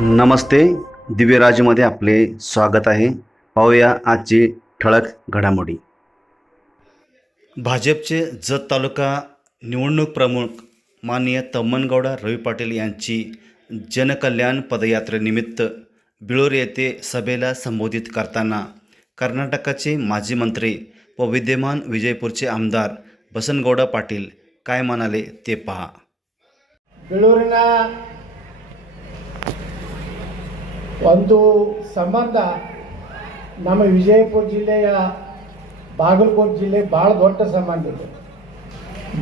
नमस्ते. दिव्यराजमध्ये आपले स्वागत आहे. पाहूया आजची ठळक घडामोडी. भाजपचे जत तालुका निवडणूक प्रमुख माननीय तम्मनगौडा रवी पाटील यांची जनकल्याण पदयात्रेनिमित्त बिळूर येथे सभेला संबोधित करताना कर्नाटकाचे माजी मंत्री व विद्यमान विजयपूरचे आमदार बसनगौಡ पाटील काय म्हणाले ते पहा. ಬೆಳೂರಿನ ಒಂದು ಸಂಬಂಧ ನಮ್ಮ ವಿಜಯಪುರ ಜಿಲ್ಲೆಯ ಬಾಗಲಕೋಟೆ ಜಿಲ್ಲೆ ಭಾಳ ದೊಡ್ಡ ಸಂಬಂಧ ಇದೆ.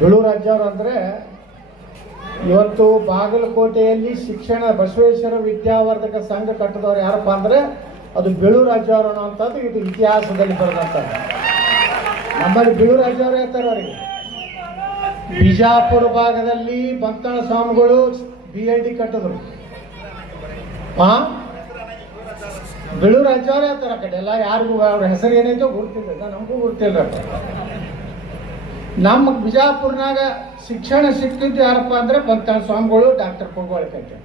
ಬೆಳೂರು ರಾಜ್ಯವರು ಅಂದರೆ ಇವತ್ತು ಬಾಗಲಕೋಟೆಯಲ್ಲಿ ಶಿಕ್ಷಣ ಬಸವೇಶ್ವರ ವಿದ್ಯಾವರ್ಧಕ ಸಂಘ ಕಟ್ಟಿದವರು ಯಾರಪ್ಪ ಅಂದರೆ ಅದು ಬೆಳೂರು ರಾಜ್ಯವರು ಅನ್ನುವಂಥದ್ದು ಇದು ಇತಿಹಾಸದಲ್ಲಿ ಬರೆದಂಥದ್ದು. ನಮ್ಮಲ್ಲಿ ಬೆಳೂರು ರಾಜ್ಯವರು ಹೇಳ್ತಾರೆ ಅವರಿಗೆ. ಬಿಜಾಪುರ ಭಾಗದಲ್ಲಿ ಬಂತಾಳ ಸ್ವಾಮಿಗಳು BLD ಕಟ್ಟಿದ್ರು. ಬೆಳೂರು ರಾಜ್ಯವ್ರು ಹೇಳ್ತಾರೆ. ಆ ಕಡೆ ಎಲ್ಲ ಯಾರಿಗೂ ಅವ್ರ ಹೆಸರು ಏನೈತೋ ಗುರ್ತಿಲ್ಲ, ನಮಗೂ ಗುರ್ತಿಲ್ಲ. ನಮ್ಮ ಬಿಜಾಪುರ್ನಾಗ ಶಿಕ್ಷಣ ಸಿಕ್ತಿದ್ದು ಯಾರಪ್ಪ ಅಂದರೆ ಬಂತಾಳ ಸ್ವಾಮಿಗಳು, ಡಾಕ್ಟರ್ ಕುರುಗೋಳಿ ಕಟ್ಟಿ.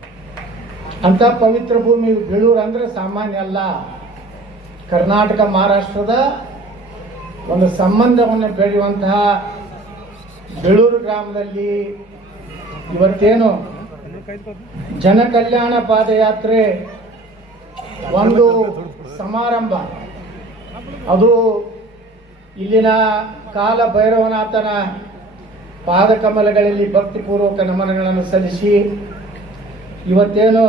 ಅಂಥ ಪವಿತ್ರ ಭೂಮಿ ಬೆಳೂರು ಅಂದರೆ ಸಾಮಾನ್ಯ ಅಲ್ಲ. ಕರ್ನಾಟಕ ಮಹಾರಾಷ್ಟ್ರದ ಒಂದು ಸಂಬಂಧವನ್ನು ಬೆಳೆಯುವಂತಹ ಬೆಳೂರು ಗ್ರಾಮದಲ್ಲಿ ಇವತ್ತೇನು ಜನಕಲ್ಯಾಣ ಪಾದಯಾತ್ರೆ ಒಂದು ಸಮಾರಂಭ, ಅದು ಇಲ್ಲಿನ ಕಾಲ ಭೈರವನಾಥನ ಪಾದಕಮಲಗಳಲ್ಲಿ ಭಕ್ತಿಪೂರ್ವಕ ನಮನಗಳನ್ನು ಸಲ್ಲಿಸಿ ಇವತ್ತೇನು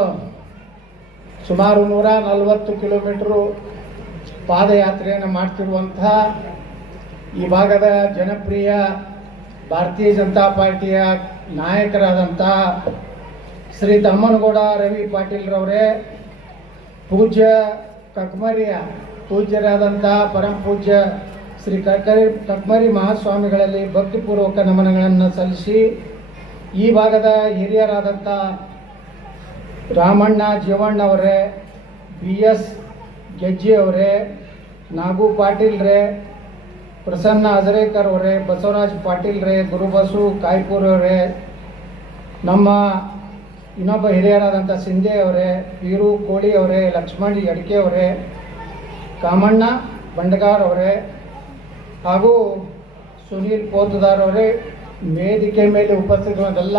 ಸುಮಾರು 140 ಕಿಲೋಮೀಟರು ಪಾದಯಾತ್ರೆಯನ್ನು ಮಾಡ್ತಿರುವಂತಹ ಈ ಭಾಗದ ಜನಪ್ರಿಯ ಭಾರತೀಯ ಜನತಾ ಪಾರ್ಟಿಯ ನಾಯಕರಾದಂಥ ಶ್ರೀ ತಮ್ಮನಗೌಡ ರವಿ ಪಾಟೀಲ್ರವರೇ, ಪೂಜ್ಯ ಕಕ್ಮರಿಯ ಪೂಜ್ಯರಾದಂಥ ಪರಮ ಪೂಜ್ಯ ಶ್ರೀ ಕಕ್ಮರಿ ಮಹಾಸ್ವಾಮಿಗಳಲ್ಲಿ ಭಕ್ತಿಪೂರ್ವಕ ನಮನಗಳನ್ನು ಸಲ್ಲಿಸಿ ಈ ಭಾಗದ ಹಿರಿಯರಾದಂಥ ರಾಮಣ್ಣ ಜೀವಣ್ಣವರೇ, BS ಗೆಜ್ಜಿ ಅವರೇ, ನಾಗು ಪಾಟೀಲ್ರೇ, ಪ್ರಸನ್ನ ಅಜರೇಕರ್ ಅವರೇ, ಬಸವರಾಜ್ ಪಾಟೀಲ್ರೇ, ಗುರುಬಸು ಕಾಯ್ಪುರ್ ಅವರೇ, ನಮ್ಮ ಇನ್ನೊಬ್ಬ ಹಿರಿಯರಾದಂಥ ಸಿಂಧೆ ಅವರೇ, ವೀರು ಕೋಳಿ ಅವರೇ, ಲಕ್ಷ್ಮಣ್ ಅಡಿಕೆ ಅವರೇ, ಕಾಮಣ್ಣ ಬಂಡಗಾರ್ ಅವರೇ ಹಾಗೂ ಸುನೀಲ್ ಪೋತದಾರ್ ಅವರೇ, ವೇದಿಕೆ ಮೇಲೆ ಉಪಸ್ಥಿತವಾದೆಲ್ಲ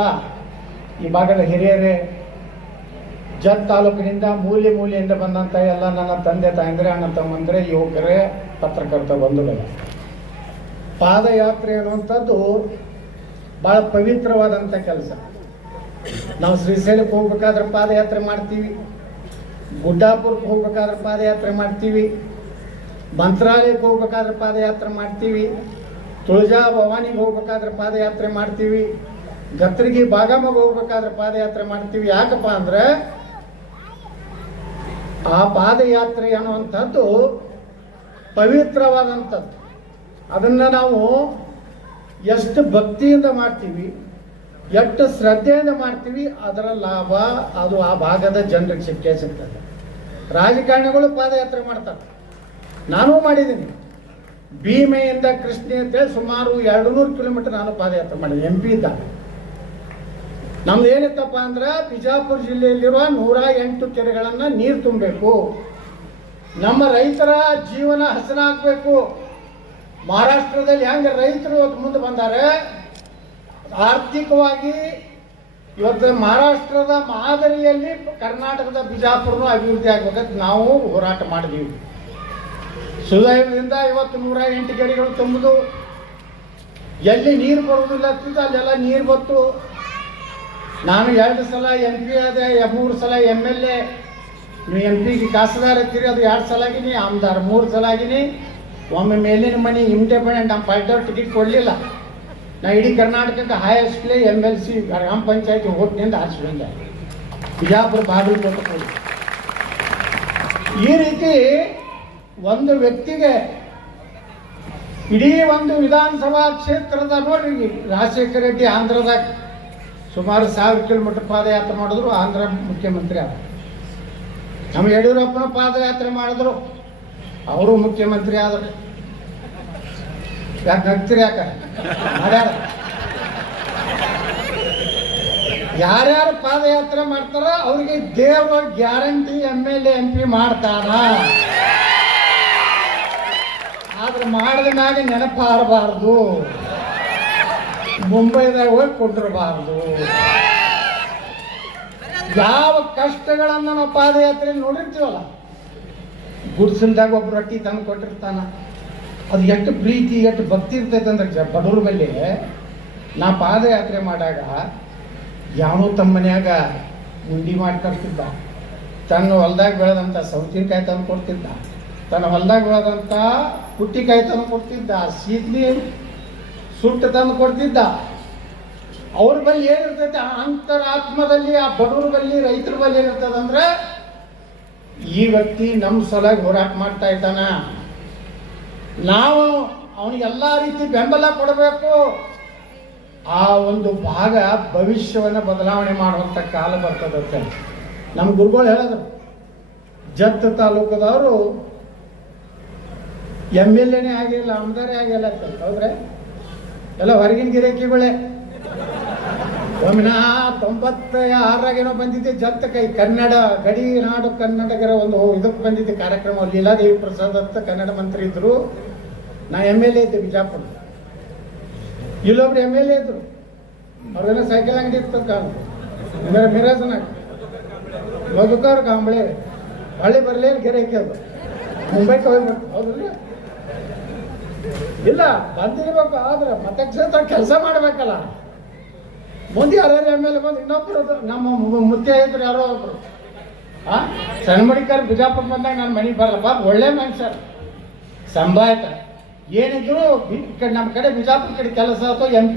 ಈ ಭಾಗದ ಹಿರಿಯರೇ, ಜತ್ ತಾಲೂಕಿನಿಂದ ಮೂಲೆಯಿಂದ ಬಂದಂಥ ಎಲ್ಲ ನನ್ನ ತಂದೆ ತಾಯಂದ್ರೆ, ಅಣ್ಣ ತಮ್ಮಂದ್ರೆ, ಯುವಕರೇ, ಪತ್ರಕರ್ತ ಬಂಧುಗಳೇ, ಪಾದಯಾತ್ರೆ ಅನ್ನುವಂಥದ್ದು ಭಾಳ ಪವಿತ್ರವಾದಂಥ ಕೆಲಸ. ನಾವು ಶ್ರೀಶೈಲಕ್ಕೆ ಹೋಗ್ಬೇಕಾದ್ರೆ ಪಾದಯಾತ್ರೆ ಮಾಡ್ತೀವಿ, ಗುಡ್ಡಾಪುರಕ್ಕೆ ಹೋಗ್ಬೇಕಾದ್ರೆ ಪಾದಯಾತ್ರೆ ಮಾಡ್ತೀವಿ, ಮಂತ್ರಾಲಯಕ್ಕೆ ಹೋಗ್ಬೇಕಾದ್ರೆ ಪಾದಯಾತ್ರೆ ಮಾಡ್ತೀವಿ, ತುಳಜಾ ಭವಾನಿಗೆ ಹೋಗ್ಬೇಕಾದ್ರೆ ಪಾದಯಾತ್ರೆ ಮಾಡ್ತೀವಿ, ಗತ್ರಿಗೆ ಬಾಗಮ್ಮಗೆ ಹೋಗ್ಬೇಕಾದ್ರೆ ಪಾದಯಾತ್ರೆ ಮಾಡ್ತೀವಿ. ಯಾಕಪ್ಪ ಅಂದರೆ ಆ ಪಾದಯಾತ್ರೆ ಅನ್ನುವಂಥದ್ದು ಪವಿತ್ರವಾದಂಥದ್ದು. ಅದನ್ನು ನಾವು ಎಷ್ಟು ಭಕ್ತಿಯಿಂದ ಮಾಡ್ತೀವಿ, ಎಷ್ಟು ಶ್ರದ್ಧೆಯಿಂದ ಮಾಡ್ತೀವಿ, ಅದರ ಲಾಭ ಅದು ಆ ಭಾಗದ ಜನರಿಗೆ ಸಿಗ್ತದೆ. ರಾಜಕಾರಣಿಗಳು ಪಾದಯಾತ್ರೆ ಮಾಡ್ತಾರೆ, ನಾನೂ ಮಾಡಿದ್ದೀನಿ. ಭೀಮೆಯಿಂದ ಕೃಷ್ಣೆ ಅಂತೇಳಿ ಸುಮಾರು 200 ಕಿಲೋಮೀಟರ್ ನಾನು ಪಾದಯಾತ್ರೆ ಮಾಡಿದ್ದೀನಿ MP ಇದ್ದಾಗ. ನಮ್ದು ಏನಿತ್ತಪ್ಪ ಅಂದ್ರೆ ಬಿಜಾಪುರ ಜಿಲ್ಲೆಯಲ್ಲಿರುವ 108 ಕೆರೆಗಳನ್ನು ನೀರು ತುಂಬಬೇಕು, ನಮ್ಮ ರೈತರ ಜೀವನ ಹಸನಾಗಬೇಕು. ಮಹಾರಾಷ್ಟ್ರದಲ್ಲಿ ಹೆಂಗೆ ರೈತರು ಇವತ್ತು ಮುಂದೆ ಬಂದಾರೆ, ಆರ್ಥಿಕವಾಗಿ ಇವತ್ತು ಮಹಾರಾಷ್ಟ್ರದ ಮಾದರಿಯಲ್ಲಿ ಕರ್ನಾಟಕದ ಬಿಜಾಪುರನು ಅಭಿವೃದ್ಧಿ ಆಗಬೇಕಂತ ನಾವು ಹೋರಾಟ ಮಾಡಿದೀವಿ. ಸುದೈವದಿಂದ ಇವತ್ತು 108 ಕೆರೆಗಳು ತುಂಬುದು, ಎಲ್ಲಿ ನೀರು ಬರುವುದಿಲ್ಲ ಅಲ್ಲೆಲ್ಲ ನೀರು ಬತ್ತು. ನಾನು 2 ಸಲ MP ಆದೆ, 3 ಸಲ MLA. ನೀವು MP ಕಾಸುದಾರ ಇರ್ತೀರಿ, ಅದು 2 ಸಲ ಆಗಿನಿ, ಆಮದಾರ 3 ಸಲ ಆಗಿನಿ. ಒಮ್ಮೆ ಮೇಲಿನ ಮನೆ ಇಂಡಿಪೆಂಡೆಂಟ್ ನಮ್ಮ ಪಾರ್ಟಿಯವ್ರು ಟಿಕೆಟ್ ಕೊಡಲಿಲ್ಲ. ನಾ ಇಡೀ ಕರ್ನಾಟಕಕ್ಕೆ ಹೈಯೆಸ್ಟ್ MLC ಗ್ರಾಮ ಪಂಚಾಯತಿ ಓಟ್ನಿಂದ ಆರಿಸಿಕೊಂಡೆ, ಬಿಜಾಪುರ ಬಾಗಲಕೋಟೆ ಹೋಗಿ. ಈ ರೀತಿ ಒಂದು ವ್ಯಕ್ತಿಗೆ ಇಡೀ ಒಂದು ವಿಧಾನಸಭಾ ಕ್ಷೇತ್ರದ ನೋಡಿ, ರಾಜಶೇಖರ ರೆಡ್ಡಿ ಆಂಧ್ರದಾಗ ಸುಮಾರು 1000 ಕಿಲೋಮೀಟರ್ ಪಾದಯಾತ್ರೆ ಮಾಡಿದ್ರು, ಆಂಧ್ರ ಮುಖ್ಯಮಂತ್ರಿ ಆದರು. ನಮ್ಮ ಯಡಿಯೂರಪ್ಪನ ಪಾದಯಾತ್ರೆ ಮಾಡಿದ್ರು, ಅವರು ಮುಖ್ಯಮಂತ್ರಿ ಆದರು. ಯಾಕೆ ನಗ್ತೀರಿ? ಯಾಕೆ ಮಾಡ್ಯಾರ? ಯಾರ್ಯಾರು ಪಾದಯಾತ್ರೆ ಮಾಡ್ತಾರ ಅವ್ರಿಗೆ ದೇವ್ರ ಗ್ಯಾರಂಟಿ MLA MP ಮಾಡ್ತಾನ. ಆದ್ರೆ ಮಾಡಿದ ಮ್ಯಾಗ ನೆನಪಾರಬಾರ್ದು, ಮುಂಬೈದಾಗ ಹೋಗಿ ಕೊಟ್ಟಿರಬಾರ್ದು. ಯಾವ ಕಷ್ಟಗಳನ್ನ ನಾವು ಪಾದಯಾತ್ರೆ ನೋಡಿರ್ತೀವಲ್ಲ, ಗುಡ್ಸಲ್ದಾಗ ಒಬ್ಬ ರೊಟ್ಟಿ ತಂದು ಕೊಟ್ಟಿರ್ತಾನ, ಅದು ಎಷ್ಟು ಪ್ರೀತಿ ಎಷ್ಟು ಭಕ್ತಿ ಇರ್ತೈತೆ ಅಂದ್ರೆ ಬಡವ್ರ ಮೇಲೆ. ನಾ ಪಾದಯಾತ್ರೆ ಮಾಡಾಗ ಯಾವನೋ ತಮ್ಮ ಮನ್ಯಾಗ ಉಂಡಿ ಮಾಡಿ ಕಟ್ತಿದ್ದ, ತನ್ನ ಹೊಲ್ದಾಗ ಬೆಳೆದಂಥ ಸೌತಿನಕಾಯಿ ತಂದು ಕೊಡ್ತಿದ್ದ, ತನ್ನ ಹೊಲ್ದಾಗ ಬೆಳೆದಂಥ ಪುಟ್ಟಿಕಾಯಿ ತಂದು ಕೊಡ್ತಿದ್ದ, ಸೀತ್ನಿ ಸುಟ್ಟು ತಂದು ಕೊಡ್ತಿದ್ದ. ಅವ್ರ ಬಳಿ ಏನಿರ್ತೈತೆ ಅಂತರಾತ್ಮದಲ್ಲಿ, ಆ ಬಡವ್ರ ಬಳಿ ರೈತರ ಬಳಿ ಏನಿರ್ತದಂದ್ರೆ ಈ ವ್ಯಕ್ತಿ ನಮ್ಮ ಸಲುವಾಗಿ ಹೋರಾಟ ಮಾಡ್ತಾ ಇದ್ದಾನ, ನಾವು ಅವನಿಗೆಲ್ಲ ರೀತಿ ಬೆಂಬಲ ಕೊಡಬೇಕು. ಆ ಒಂದು ಭಾಗ ಭವಿಷ್ಯವನ್ನು ಬದಲಾವಣೆ ಮಾಡುವಂಥ ಕಾಲ ಬರ್ತದಂತೆ. ನಮ್ಮ ಗುರುಗಳು ಹೇಳಿದ್ರು, ಜತ್ ತಾಲೂಕದವರು MLA ಆಗಿಲ್ಲ, ಆಮದಾರಿ ಆಗಿಲ್ಲ ಅಂತ. ಹೌದ್ರೆ ಎಲ್ಲ ಹೊರಗಿನ ಗಿರಾಕಿಗಳೇ. ಒಮ್ಮಿನ 96ರಾಗೇನೋ ಬಂದಿದ್ದೆ ಜತ್ ಕೈ ಕನ್ನಡ ಗಡಿ ನಾಡು ಕನ್ನಡಿಗರ ಒಂದು ಇದಕ್ಕೆ ಬಂದಿದ್ದೆ ಕಾರ್ಯಕ್ರಮ. ಲೀಲಾದೇವಿ ಪ್ರಸಾದ್ ಅಂತ ಕನ್ನಡ ಮಂತ್ರಿ ಇದ್ರು, ನಾ MLA ಇದ್ದೆ ಬಿಜಾಪುರ. ಇಲ್ಲೊಬ್ರು MLA ಇದ್ರು, ಅವ್ರೇನೋ ಸೈಕಲ್ ಅಂಗಡಿ ಇತ್ತು ಮಿರಾಜನಾಗ ಮಧುಕರ್ ಕಾಂಬಳೆ ಹಳ್ಳಿ ಬರಲೇ ಗಿರಾಕಿ ಅದು ಮುಂಬೈಗೆ ಹೋಗ್ಬೇಕು. ಹೌದಿಲ್ಲ? ಇಲ್ಲ ಬಂದಿರ್ಬೇಕು, ಆದ್ರೆ ಮತಕ್ಷೇತ್ರ ಕೆಲಸ ಮಾಡ್ಬೇಕಲ್ಲ. ಮುಂದೆ ಯಾರ್ಯಾರು MLA ಬಂದು ಇನ್ನೊಬ್ರು ನಮ್ಮ ಮುತ್ಯ ಇದ್ರು ಯಾರೋ ಒಬ್ರು ಸಣ್ಮಡಿಕರ್ ಬಿಜಾಪುರ ಬಂದಾಗ ನಾನು ಮನೆಗೆ ಬರಲ್ಲಪ್ಪ, ಒಳ್ಳೆ ಮನುಷ್ಯರು ಸಂಭಾಯ್ತ ಏನಿದ್ರು ಈ ಕಡೆ ನಮ್ಮ ಕಡೆ ಬಿಜಾಪುರ ಕಡೆ ಕೆಲಸ ಆಯ್ತು. MP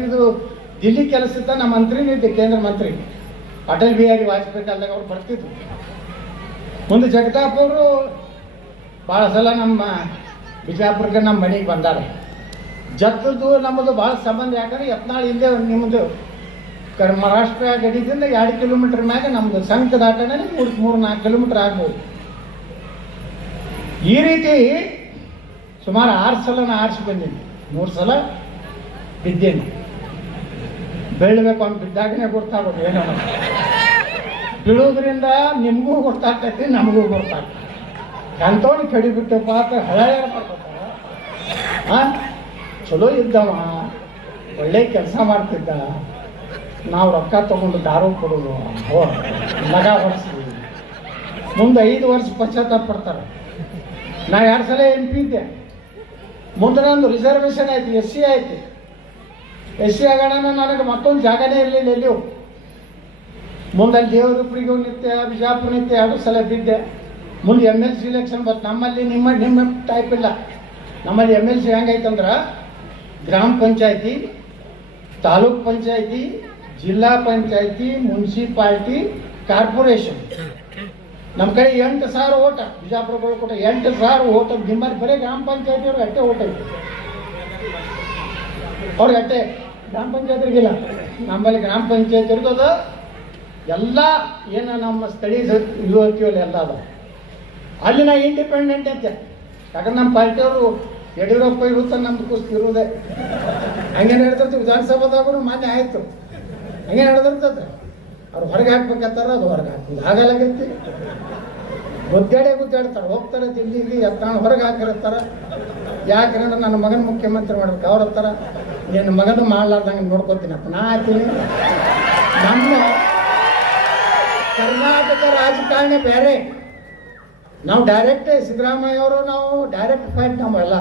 ದಿಲ್ಲಿ ಕೆಲಸ ಇತ್ತ, ನಮ್ಮ ಮಂತ್ರಿನೂ ಇದ್ದೆ, ಕೇಂದ್ರ ಮಂತ್ರಿ ಅಟಲ್ ಬಿಹಾರಿ ವಾಜಪೇಯಿ ಕಾಲದಾಗ ಅವ್ರು ಬರ್ತಿದ್ರು. ಮುಂದೆ ಜಗತಾಪ್ ಅವರು ಭಾಳ ಸಲ ನಮ್ಮ ಬಿಜಾಪುರಕ್ಕೆ ನಮ್ಮ ಮನೆಗೆ ಬಂದಾರೆ. ಜತ್ತದ್ದು ನಮ್ಮದು ಭಾಳ ಸಂಬಂಧ, ಯಾಕಂದ್ರೆ ಯತ್ನಾಳ್ ಹಿಂದೆ ನಿಮ್ಮದು ಮಹಾರಾಷ್ಟ್ರ ಗಡಿದಿಂದ 2 ಕಿಲೋಮೀಟರ್ ಮ್ಯಾಗ ನಮ್ಮದು ಸಂಕ ದಾಟನೇ 3-4 ಕಿಲೋಮೀಟರ್ ಆಗ್ಬೋದು. ಈ ರೀತಿ ಸುಮಾರು 6 ಸಲ ನಾ ಆರಿಸಿ ಬಂದೀನಿ, 3 ಸಲ ಬಿದ್ದೇನೆ. ಬೆಳಬೇಕು ಅಂತ ಬಿದ್ದಾಗನೇ ಗೊತ್ತಾಗೋದು ಏನೋ. ಬೀಳೋದ್ರಿಂದ ನಿಮಗೂ ಗೊತ್ತಾಗ್ತೈತಿ, ನಮಗೂ ಗೊತ್ತಾಗ್ತೈತಿ. ಕಂತೋಡಿ ಕಡಿಬಿಟ್ಟು ಪಾತ ಹಳೆಯ ಮಾಡ್ಕೊತಾರ. ಚಲೋ ಇದ್ದವ, ಒಳ್ಳೆ ಕೆಲಸ ಮಾಡ್ತಿದ್ದ, ನಾವು ರೊಕ್ಕ ತಗೊಂಡು ದಾರು ಕೊಡೋದು, ಲಗ ಹೊಡಿಸ್ತೀವಿ. ಮುಂದೆ 5 ವರ್ಷ ಪಶ್ಚಾತ್ತಾಪ ಪಡ್ತಾರೆ. ನಾ 2 ಸಲ MP ಇದ್ದೆ. ಮುಂದೆ ನಂದು ರಿಸರ್ವೇಷನ್ ಆಯ್ತು, SC ಆಯ್ತು. SC ಆಗೋಣ ನನಗೆ ಮತ್ತೊಂದು ಜಾಗನೇ ಇರಲಿಲ್ಲ ಎಲ್ಲಿಯೂ. ಮುಂದೆ ಅಲ್ಲಿ ದೇವರುಪ್ರಿಗೆ ನಿತ್ಯ ಬಿಜಾಪುರ ನಿತ್ಯ 2 ಸಲ ಬಿದ್ದೆ. ಮುಂದೆ MLC ಇಲೆಕ್ಷನ್ ಬಂತು. ನಮ್ಮಲ್ಲಿ ನಿಮ್ಮ ಟೈಪ್ ಇಲ್ಲ. ನಮ್ಮಲ್ಲಿ MLC ಹೆಂಗೈತಂದ್ರೆ ಗ್ರಾಮ ಪಂಚಾಯತಿ, ತಾಲೂಕ್ ಪಂಚಾಯತಿ, ಜಿಲ್ಲಾ ಪಂಚಾಯತಿ, ಮುನ್ಸಿಪಾಲ್ಟಿ, ಕಾರ್ಪೊರೇಷನ್. ನಮ್ಮ ಕಡೆ 8,000 ಓಟ, ಬಿಜಾಪುರ ಕೊಟ್ಟ 8,000 ಓಟ. ನಿಮ್ಮಲ್ಲಿ ಬರೀ ಗ್ರಾಮ ಪಂಚಾಯತಿ ಅವ್ರಿಗೆ ಅಟ್ಟೆ ಓಟ ಇತ್ತು, ಅವ್ರಿಗೆ ಅಟ್ಟೆ. ಗ್ರಾಮ ಪಂಚಾಯತ್ರಿಗಿಲ್ಲ. ನಮ್ಮಲ್ಲಿ ಗ್ರಾಮ ಪಂಚಾಯತ್ ಇರ್ತದ ಎಲ್ಲ ಏನು ನಮ್ಮ ಸ್ಥಳೀಯ ಇದು ಅಂತೀವಲ್ಲ ಎಲ್ಲ ಅದ. ಅಲ್ಲಿ ನಾ ಇಂಡಿಪೆಂಡೆಂಟ್ ಅಂತೆ, ಯಾಕಂದ್ರೆ ನಮ್ಮ ಪಾರ್ಟಿಯವರು ಯಡಿಯೂರಪ್ಪ ಇರುತ್ತೆ, ನಮ್ದು ಕುಸ್ತಿ ಇರುವುದೇ. ಹಂಗೇನು ಹೇಳ್ತಿರ್ತೀವಿ. ವಿಧಾನಸಭಾದಾಗೂ ಮಾನ್ಯ ಆಯಿತು, ಹಂಗೇನು ಹೇಳಿದಿರ್ತದೆ. ಅವ್ರು ಹೊರಗೆ ಹಾಕ್ಬೇಕಂತಾರ, ಅದು ಹೊರಗೆ ಹಾಕ್ತೀವಿ. ಹಾಗಲ್ಲಾಗೈತಿ, ಗುದ್ದಾಡ್ತಾರೆ, ಹೋಗ್ತಾರೆ ದಿಲ್ಲಿಗೆ, ಯತ್ನಾಳ್ ಹೊರಗೆ ಹಾಕಿರ್ತಾರೆ. ಯಾಕಂದ್ರೆ ನನ್ನ ಮಗನ ಮುಖ್ಯಮಂತ್ರಿ ಮಾಡ್ಬೇಕು. ಅವ್ರ ಹತ್ತಾರ ನಿನ್ನ ಮಗನ ಮಾಡ್ಲಾರ್ದಂಗೆ ನೋಡ್ಕೊತೀನಪ್ಪ, ನಾ ಹಾಕ್ತೀನಿ. ನಮ್ಮ ಕರ್ನಾಟಕ ರಾಜಕಾರಣಿ ಬೇರೆ. ನಾವು ಡೈರೆಕ್ಟ್ ಸಿದ್ದರಾಮಯ್ಯ ಅವರು, ನಾವು ಡೈರೆಕ್ಟ್ ಫೈಟ್ ನಮ್ಮಲ್ಲ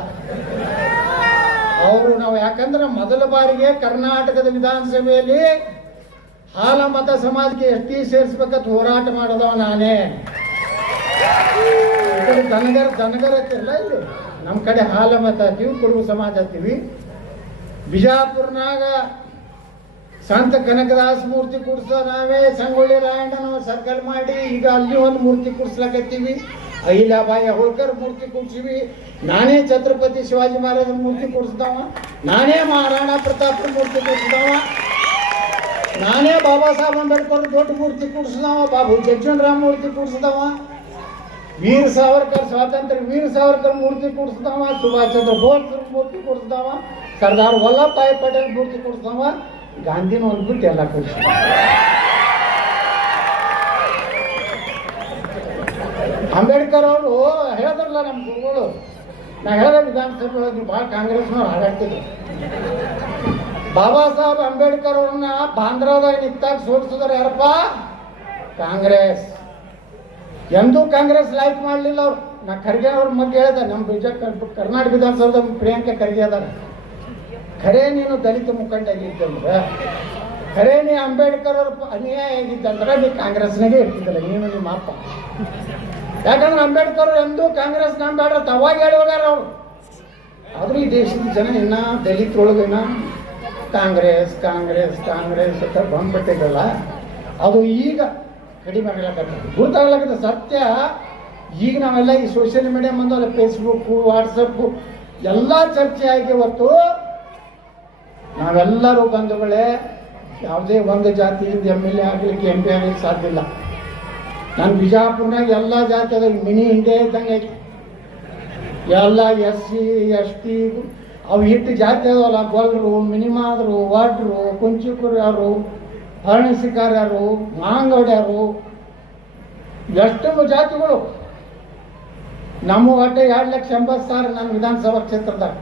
ಅವರು. ನಾವು ಯಾಕಂದ್ರೆ ಮೊದಲ ಬಾರಿಗೆ ಕರ್ನಾಟಕದ ವಿಧಾನಸಭೆಯಲ್ಲಿ ಹಾಲ ಮತ ಸಮಾಜಕ್ಕೆ ST ಸೇರಿಸ್ಬೇಕಂತ ಹೋರಾಟ ಮಾಡೋದವ ನಾನೇ. ದನಗರ ಹತ್ತಿರಲ್ಲ, ಇಲ್ಲಿ ನಮ್ಮ ಕಡೆ ಹಾಲ ಮತ ಹತ್ತೀವಿ, ಕುರುಬ ಸಮಾಜ ಹತ್ತೀವಿ. ಬಿಜಾಪುರ್ನಾಗ ಸಂತ ಕನಕದಾಸ ಮೂರ್ತಿ ಕೂಡ್ಸ ನಾವೇ, ಸಂಗೊಳ್ಳಿ ರಾಯಣ್ಣ ನಾವು ಸರ್ಕಲ್ ಮಾಡಿ ಈಗ ಅಲ್ಲಿ ಒಂದು ಮೂರ್ತಿ ಕೂಡ್ಸ್ಲಾಕತ್ತೀವಿ. ಅಹಿಲಾಬಾಯಿ ಹೋಳ್ಕರ್ ಮೂರ್ತಿ ಕೂಡ್ಸಿವಿ. ನಾನೇ ಛತ್ರಪತಿ ಶಿವಾಜಿ ಮಹಾರಾಜನ ಮೂರ್ತಿ ಕೂಡಿಸ್ದವ, ನಾನೇ ಮಹಾರಾಣಾ ಪ್ರತಾಪರ ಮೂರ್ತಿ ಕೂಡಿಸ್ದವ, ನಾನೇ ಬಾಬಾ ಸಾಹೇಬ್ ಅಂಬೇಡ್ಕರ್ ದೊಡ್ಡ ಮೂರ್ತಿ ಕೂಡಿಸ್ದವ, ಬಾಬು ಜಗಜೀವನರಾಮ್ ಮೂರ್ತಿ ಕೂಡಿಸ್ದವ, ವೀರ ಸಾವರ್ಕರ್ ಸ್ವಾತಂತ್ರ್ಯ ವೀರ ಸಾವರ್ಕರ್ ಮೂರ್ತಿ ಕೂಡಿಸ್ದವ, ಸುಭಾಷ್ ಚಂದ್ರ ಬೋಸ್ ಮೂರ್ತಿ ಕೂಡಿಸ್ದವ, ಸರ್ದಾರ್ ವಲ್ಲಭಭಾಯಿ ಪಟೇಲ್ ಮೂರ್ತಿ ಕೂಡಿಸ್ದವ, ಗಾಂಧಿನ ಒಂದು ಬಿಟ್ಟು ಎಲ್ಲ ಕೂಡಿಸ್ದವ. ಅಂಬೇಡ್ಕರ್ ಅವರು ಹೇಳಿದ್ರಲ್ಲ ನಮ್ಮ ಗುರುಗಳು, ನಾ ಹೇಳಿದ ವಿಧಾನಸಭೆ ಒಳಗೆ ನೀವು ಭಾಳ ಕಾಂಗ್ರೆಸ್ನವ್ರು ಹಾಡಾಡ್ತಿದ್ರು. ಬಾಬಾ ಸಾಹೇಬ್ ಅಂಬೇಡ್ಕರ್ ಅವ್ರನ್ನ ಬಾಂದ್ರಾದಾಗ ನಿಂತಾಗ ಸೋಲಿಸಿದ್ರು ಯಾರಪ್ಪ? ಕಾಂಗ್ರೆಸ್. ಎಂದೂ ಕಾಂಗ್ರೆಸ್ ಲೈಕ್ ಮಾಡಲಿಲ್ಲ ಅವ್ರು. ನಾ ಖರ್ಗೆ ಅವ್ರ ಬಗ್ಗೆ ಹೇಳಿದೆ, ನಮ್ಮ ಕರ್ನಾಟಕ ವಿಧಾನಸೌಧ ಪ್ರಿಯಾಂಕಾ ಖರ್ಗೆ ಅದಾರ, ಖರೇ ನೀನು ದಲಿತ ಮುಖಂಡ ಆಗಿದ್ದಂದ್ರೆ, ಖರೇ ನೀ ಅಂಬೇಡ್ಕರ್ ಅವ್ರ ಅನ್ಯಾಯ ಆಗಿದ್ದಂದ್ರೆ ನೀ ಕಾಂಗ್ರೆಸ್ನಾಗೆ ಇರ್ತಿದ್ದಲ್ಲ ನೀನು ನಿಮ್ಮ ಅಪ್ಪ. ಯಾಕಂದ್ರೆ ಅಂಬೇಡ್ಕರ್ ಎಂದೂ ಕಾಂಗ್ರೆಸ್ ನಂಬೇಡ ಅವಾಗ ಹೇಳಿ ಹೋಗ್ಯಾರ ಅವರು. ಆದರೂ ಈ ದೇಶದ ಜನ ಇನ್ನ ದಲಿತರೊಳಗಿನ ಕಾಂಗ್ರೆಸ್ ಕಾಂಗ್ರೆಸ್ ಕಾಂಗ್ರೆಸ್ ಅಂತ ಬಂದ್ಬಿಟ್ಟಿದ್ದಲ್ಲ, ಅದು ಈಗ ಕಡಿಮೆ ಆಗ್ಲಕತ್ತ, ಗೊತ್ತಾಗ್ಲಕತ್ತ ಸತ್ಯ. ಈಗ ನಾವೆಲ್ಲ ಈ ಸೋಷಿಯಲ್ ಮೀಡಿಯಾ ಬಂದಲ್ಲ, ಫೇಸ್ಬುಕ್ಕು ವಾಟ್ಸಪ್ಪು ಎಲ್ಲ ಚರ್ಚೆ ಆಗಿ ಹೊತ್ತು ನಾವೆಲ್ಲರೂ ಬಂಧುಗಳೇ ಯಾವುದೇ ಒಂದು ಜಾತಿಯಿಂದ MLA ಆಗಲಿಕ್ಕೆ MP ಆಗಲಿಕ್ಕೆ ಸಾಧ್ಯ ಇಲ್ಲ. ನಾನು ಬಿಜಾಪುರ್ನಾಗ ಎಲ್ಲ ಜಾತಿ ಅದ, ಮಿನಿ ಇಂಡಿಯಾ ಇದ್ದಂಗೆ ಐತಿ. ಎಲ್ಲ SC ST ಅವು ಇಟ್ಟು ಜಾತಿ ಅದಾವಲ್ಲ, ಗೊಲ್ರು, ಮಿನಿಮಾದ್ರು, ವಾಡ್ರು, ಕುಂಚಿಕುರ್ಯಾರು, ಹರ್ಣಿಸಿಕಾರ್ಯಾರು, ಮಾಂಗೌಡ್ಯಾರು, ಎಷ್ಟು ಜಾತಿಗಳು. ನಮ್ಮ ಒಟ್ಟೆ 2,80,000 ನನ್ನ ವಿಧಾನಸಭಾ ಕ್ಷೇತ್ರದಾಗ.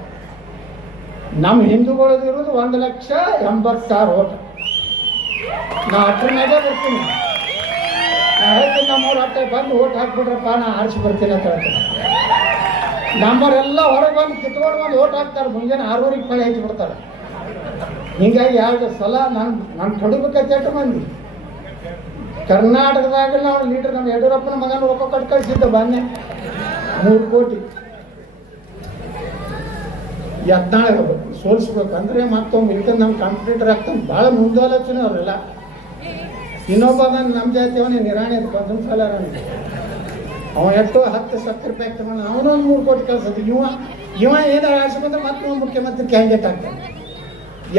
ನಮ್ಮ ಹಿಂದೂಗಳದ್ದು ಇರೋದು 1,80,000 ಓಟ್. ನಾ ಅಟ್ರನಾಗೆ ಬರ್ತೀನಿ. ನಾ ಹೇಳ್ತೀನಿ ನಮ್ಮವ್ರು ಅಟ್ಟೆ ಬಂದು ಓಟ್ ಹಾಕ್ಬಿಟ್ರಪ್ಪ, ನಾ ಆರಿಸಿ ಬರ್ತೀನಿ ಅಂತ ಹೇಳ್ತೀನಿ. ನಮ್ಮವರೆಲ್ಲ ಹೊರಗೆ ಬಂದು ಕಿತ್ಕೊಂಡು ಬಂದು ಓಟ್ ಹಾಕ್ತಾರೆ, ಮುಂಜಾನೆ 6:30 ಫಲ ಹೆಚ್ಚಿಬಿಡ್ತಾರೆ. ಹೀಗಾಗಿ 2 ಸಲ ನಾನು ತೊಡಬೇಕಂತ ಎಷ್ಟು ಮಂದಿ ಕರ್ನಾಟಕದಾಗ ನಾವು ಲೀಡರ್, ನಮ್ಮ ಯಡಿಯೂರಪ್ಪನ ಮಗನ ರೊಕ್ಕ ಕೊಟ್ಟು ಕಳಿಸಿದ್ದ ಬನ್ನಿ 3 ಕೋಟಿ. ಯತ್ನಾಳ ಸೋಲಿಸ್ಬೇಕಂದ್ರೆ ಮತ್ತೊಮ್ಮೆ ಇಲ್ಕಂದು ನಮ್ಮ ಕಾಂಪಿಟೇಟರ್ ಆಗ್ತಾನೆ. ಭಾಳ ಮುಂದಾಲೋಚನೆ ಅವರೆಲ್ಲ. ಇನ್ನೊಬ್ಬ ನಮ್ಮ ಜಾತಿಯವನೇ ನಿರಾಣಿ ಅಂತ ಬಂದೊಂದು ಸಲ ಅವ ಎಷ್ಟೋ 10-70 ರೂಪಾಯಿ ತಗೊಂಡು ಅವನೊಂದು 3 ಕೋಟಿ ಕಳ್ಸೋದು. ಇವ ಏನಾರು ಆಸೆ ಬಂದ್ರೆ ಮತ್ತೆ ಮುಖ್ಯಮಂತ್ರಿ ಕ್ಯಾಂಡಿಡೇಟ್ ಆಗ್ತಾನೆ.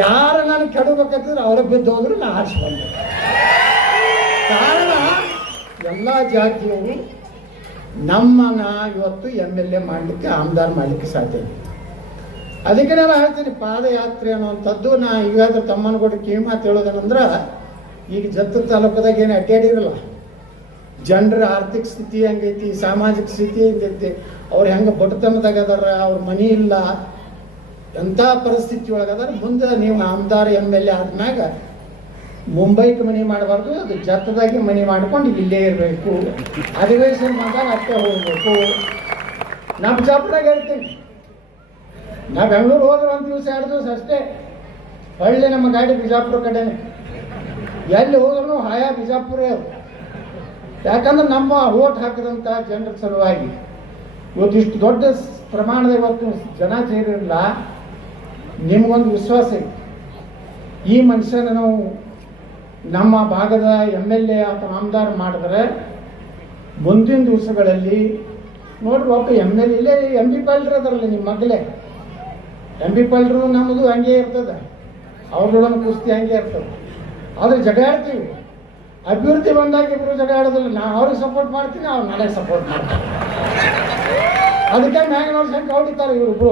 ಯಾರು ನಾನು ಕೆಡಬೇಕಂತಿದ್ರೆ ಅವ್ರಿಗೆ ಬಿದ್ದು ಹೋದ್ರು ನಾ ಆರಿಸಿ ಬಂದೆ. ಕಾರಣ ಎಲ್ಲ ಜಾತಿಯವರು ನಮ್ಮನ್ನ ಇವತ್ತು MLA ಮಾಡಲಿಕ್ಕೆ, ಆಮದಾರ್ ಮಾಡಲಿಕ್ಕೆ ಸಾಧ್ಯ ಇದೆ. ಅದಕ್ಕೆ ನಾನು ಹೇಳ್ತೀನಿ, ಪಾದಯಾತ್ರೆ ಅನ್ನುವಂಥದ್ದು ನಾ ಈಗಾದ್ರೂ ತಮ್ಮನಗೌಡ ಕಿವಿ ಮಾತು ಹೇಳೋದೇನಂದ್ರೆ, ಈಗ ಜತ್ತ ತಾಲೂಕದಾಗ ಏನು ಅಡ್ಡಾಡಿರಲ್ಲ, ಜನರ ಆರ್ಥಿಕ ಸ್ಥಿತಿ ಹೆಂಗೈತಿ, ಸಾಮಾಜಿಕ ಸ್ಥಿತಿ ಹೆಂಗೈತಿ, ಅವ್ರು ಹೆಂಗೆ ಬಡತನದಾಗ ಅದಾರ, ಅವ್ರ ಮನಿ ಇಲ್ಲ, ಎಂಥ ಪರಿಸ್ಥಿತಿ ಒಳಗದಾರ. ಮುಂದೆ ನೀವು ಆಮದಾರ MLA ಆದ್ಮ್ಯಾಗ ಮುಂಬೈಗೆ ಮನೆ ಮಾಡಬಾರ್ದು, ಅದು ಜತ್ತದಾಗಿ ಮನೆ ಮಾಡ್ಕೊಂಡು ಇಲ್ಲೇ ಇರಬೇಕು, ಅಧಿವೇಶನ ಬಂದಾಗ ಅಷ್ಟೇ ಹೋಗ್ಬೇಕು. ನಾ ಬಿಜಾಪುರಾಗ ಹೇಳ್ತೀನಿ, ನಾ ಬೆಂಗಳೂರು ಹೋದ್ರೆ 1 ದಿವಸ 2 ದಿವಸ ಅಷ್ಟೇ. ಹೊಳ್ಳಿ ನಮ್ಮ ಗಾಡಿ ಬಿಜಾಪುರ ಕಡೆನೆ, ಎಲ್ಲಿ ಹೋದ್ರೂ ಹಾಯಾ ಬಿಜಾಪುರೇ ಅದು. ಯಾಕಂದ್ರೆ ನಮ್ಮ ಓಟ್ ಹಾಕಿದಂಥ ಜನರ ಸಲುವಾಗಿ ಇವತ್ತು ಇಷ್ಟು ದೊಡ್ಡ ಪ್ರಮಾಣದ ಇವತ್ತು ಜನ ಸೇರಿರಲಿಲ್ಲ. ನಿಮಗೊಂದು ವಿಶ್ವಾಸ ಇದೆ, ಈ ಮನುಷ್ಯನ ನಾವು ನಮ್ಮ ಭಾಗದ MLA ಅಥವಾ ಆಮದಾರ ಮಾಡಿದ್ರೆ ಮುಂದಿನ ದಿವಸಗಳಲ್ಲಿ ನೋಡ್ರಿ, ಒಬ್ಬ MLA ಇಲ್ಲೇ MP ಪಾಲ್ರು ಅದರಲ್ಲ ನಿಮ್ಮ ಮಗಳೇ, MP ಪಾಲ್ರು ನಮ್ಮದು ಹಂಗೆ ಇರ್ತದೆ, ಅವ್ರೊಳಗೆ ಕುಸ್ತಿ ಹಂಗೆ ಇರ್ತದೆ. ಆದರೆ ಜಗಾಡ್ತೀವಿ, ಅಭಿವೃದ್ಧಿ ಬಂದಾಗ ಇಬ್ಬರು ಜಗಾಡೋದಿಲ್ಲ. ನಾ ಅವ್ರಿಗೆ ಸಪೋರ್ಟ್ ಮಾಡ್ತೀನಿ, ಅವ್ರು ನನಗೆ ಸಪೋರ್ಟ್ ಮಾಡ್ತೀನಿ. ಅದಕ್ಕೆ ಮ್ಯಾಗಿನವ್ರ ಸಂಖ್ಯೆ ಹೊಡಿತಾರೆ, ಇವ್ರಿಬ್ರು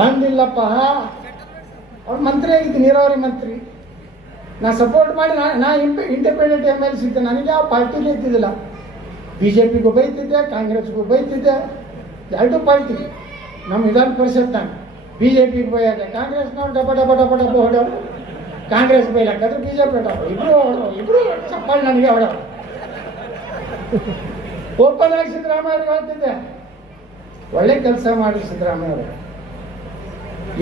ಒಂದಿಲ್ಲಪ್ಪ. ಅವ್ರು ಮಂತ್ರಿ ಆಗಿದ್ದು, ನೀರಾವರಿ ಮಂತ್ರಿ. ನಾ ಸಪೋರ್ಟ್ ಮಾಡಿ ನಾ ಇಂಡಿಪೆಂಡೆಂಟ್ MLA ಸಿಗ್ತೆ. ನನಗೆ ಯಾವ ಪಾರ್ಟಿಲಿ ಇರ್ತಿದ್ದಿಲ್ಲ. BJPಗೂ ಬೈತಿದ್ದೆ, ಕಾಂಗ್ರೆಸ್ಗೂ ಬೈತಿದ್ದೆ, 2 ಪಾರ್ಟಿ. ನಮ್ಮ ವಿಧಾನ ಪರಿಷತ್ನಾಗ BJPಗೆ ಬೈಯಾಗ ಕಾಂಗ್ರೆಸ್ನವ್ರು ಡಬ ಹೊಡೆಯವರು, ಕಾಂಗ್ರೆಸ್ ಬೈಲಾಕಂದ್ರೆ BJP ಹೊಡೆಯವರು, ಇಬ್ರು ಚಪ್ಪಾಳಿ ನನಗೆ ಹೊಡೆಯವರು. ಓಪನ್ ಆಗಿ ಸಿದ್ದರಾಮಯ್ಯ ಹೇಳ್ತಿದ್ದೆ, ಒಳ್ಳೆ ಕೆಲಸ ಮಾಡಿ ಸಿದ್ದರಾಮಯ್ಯ.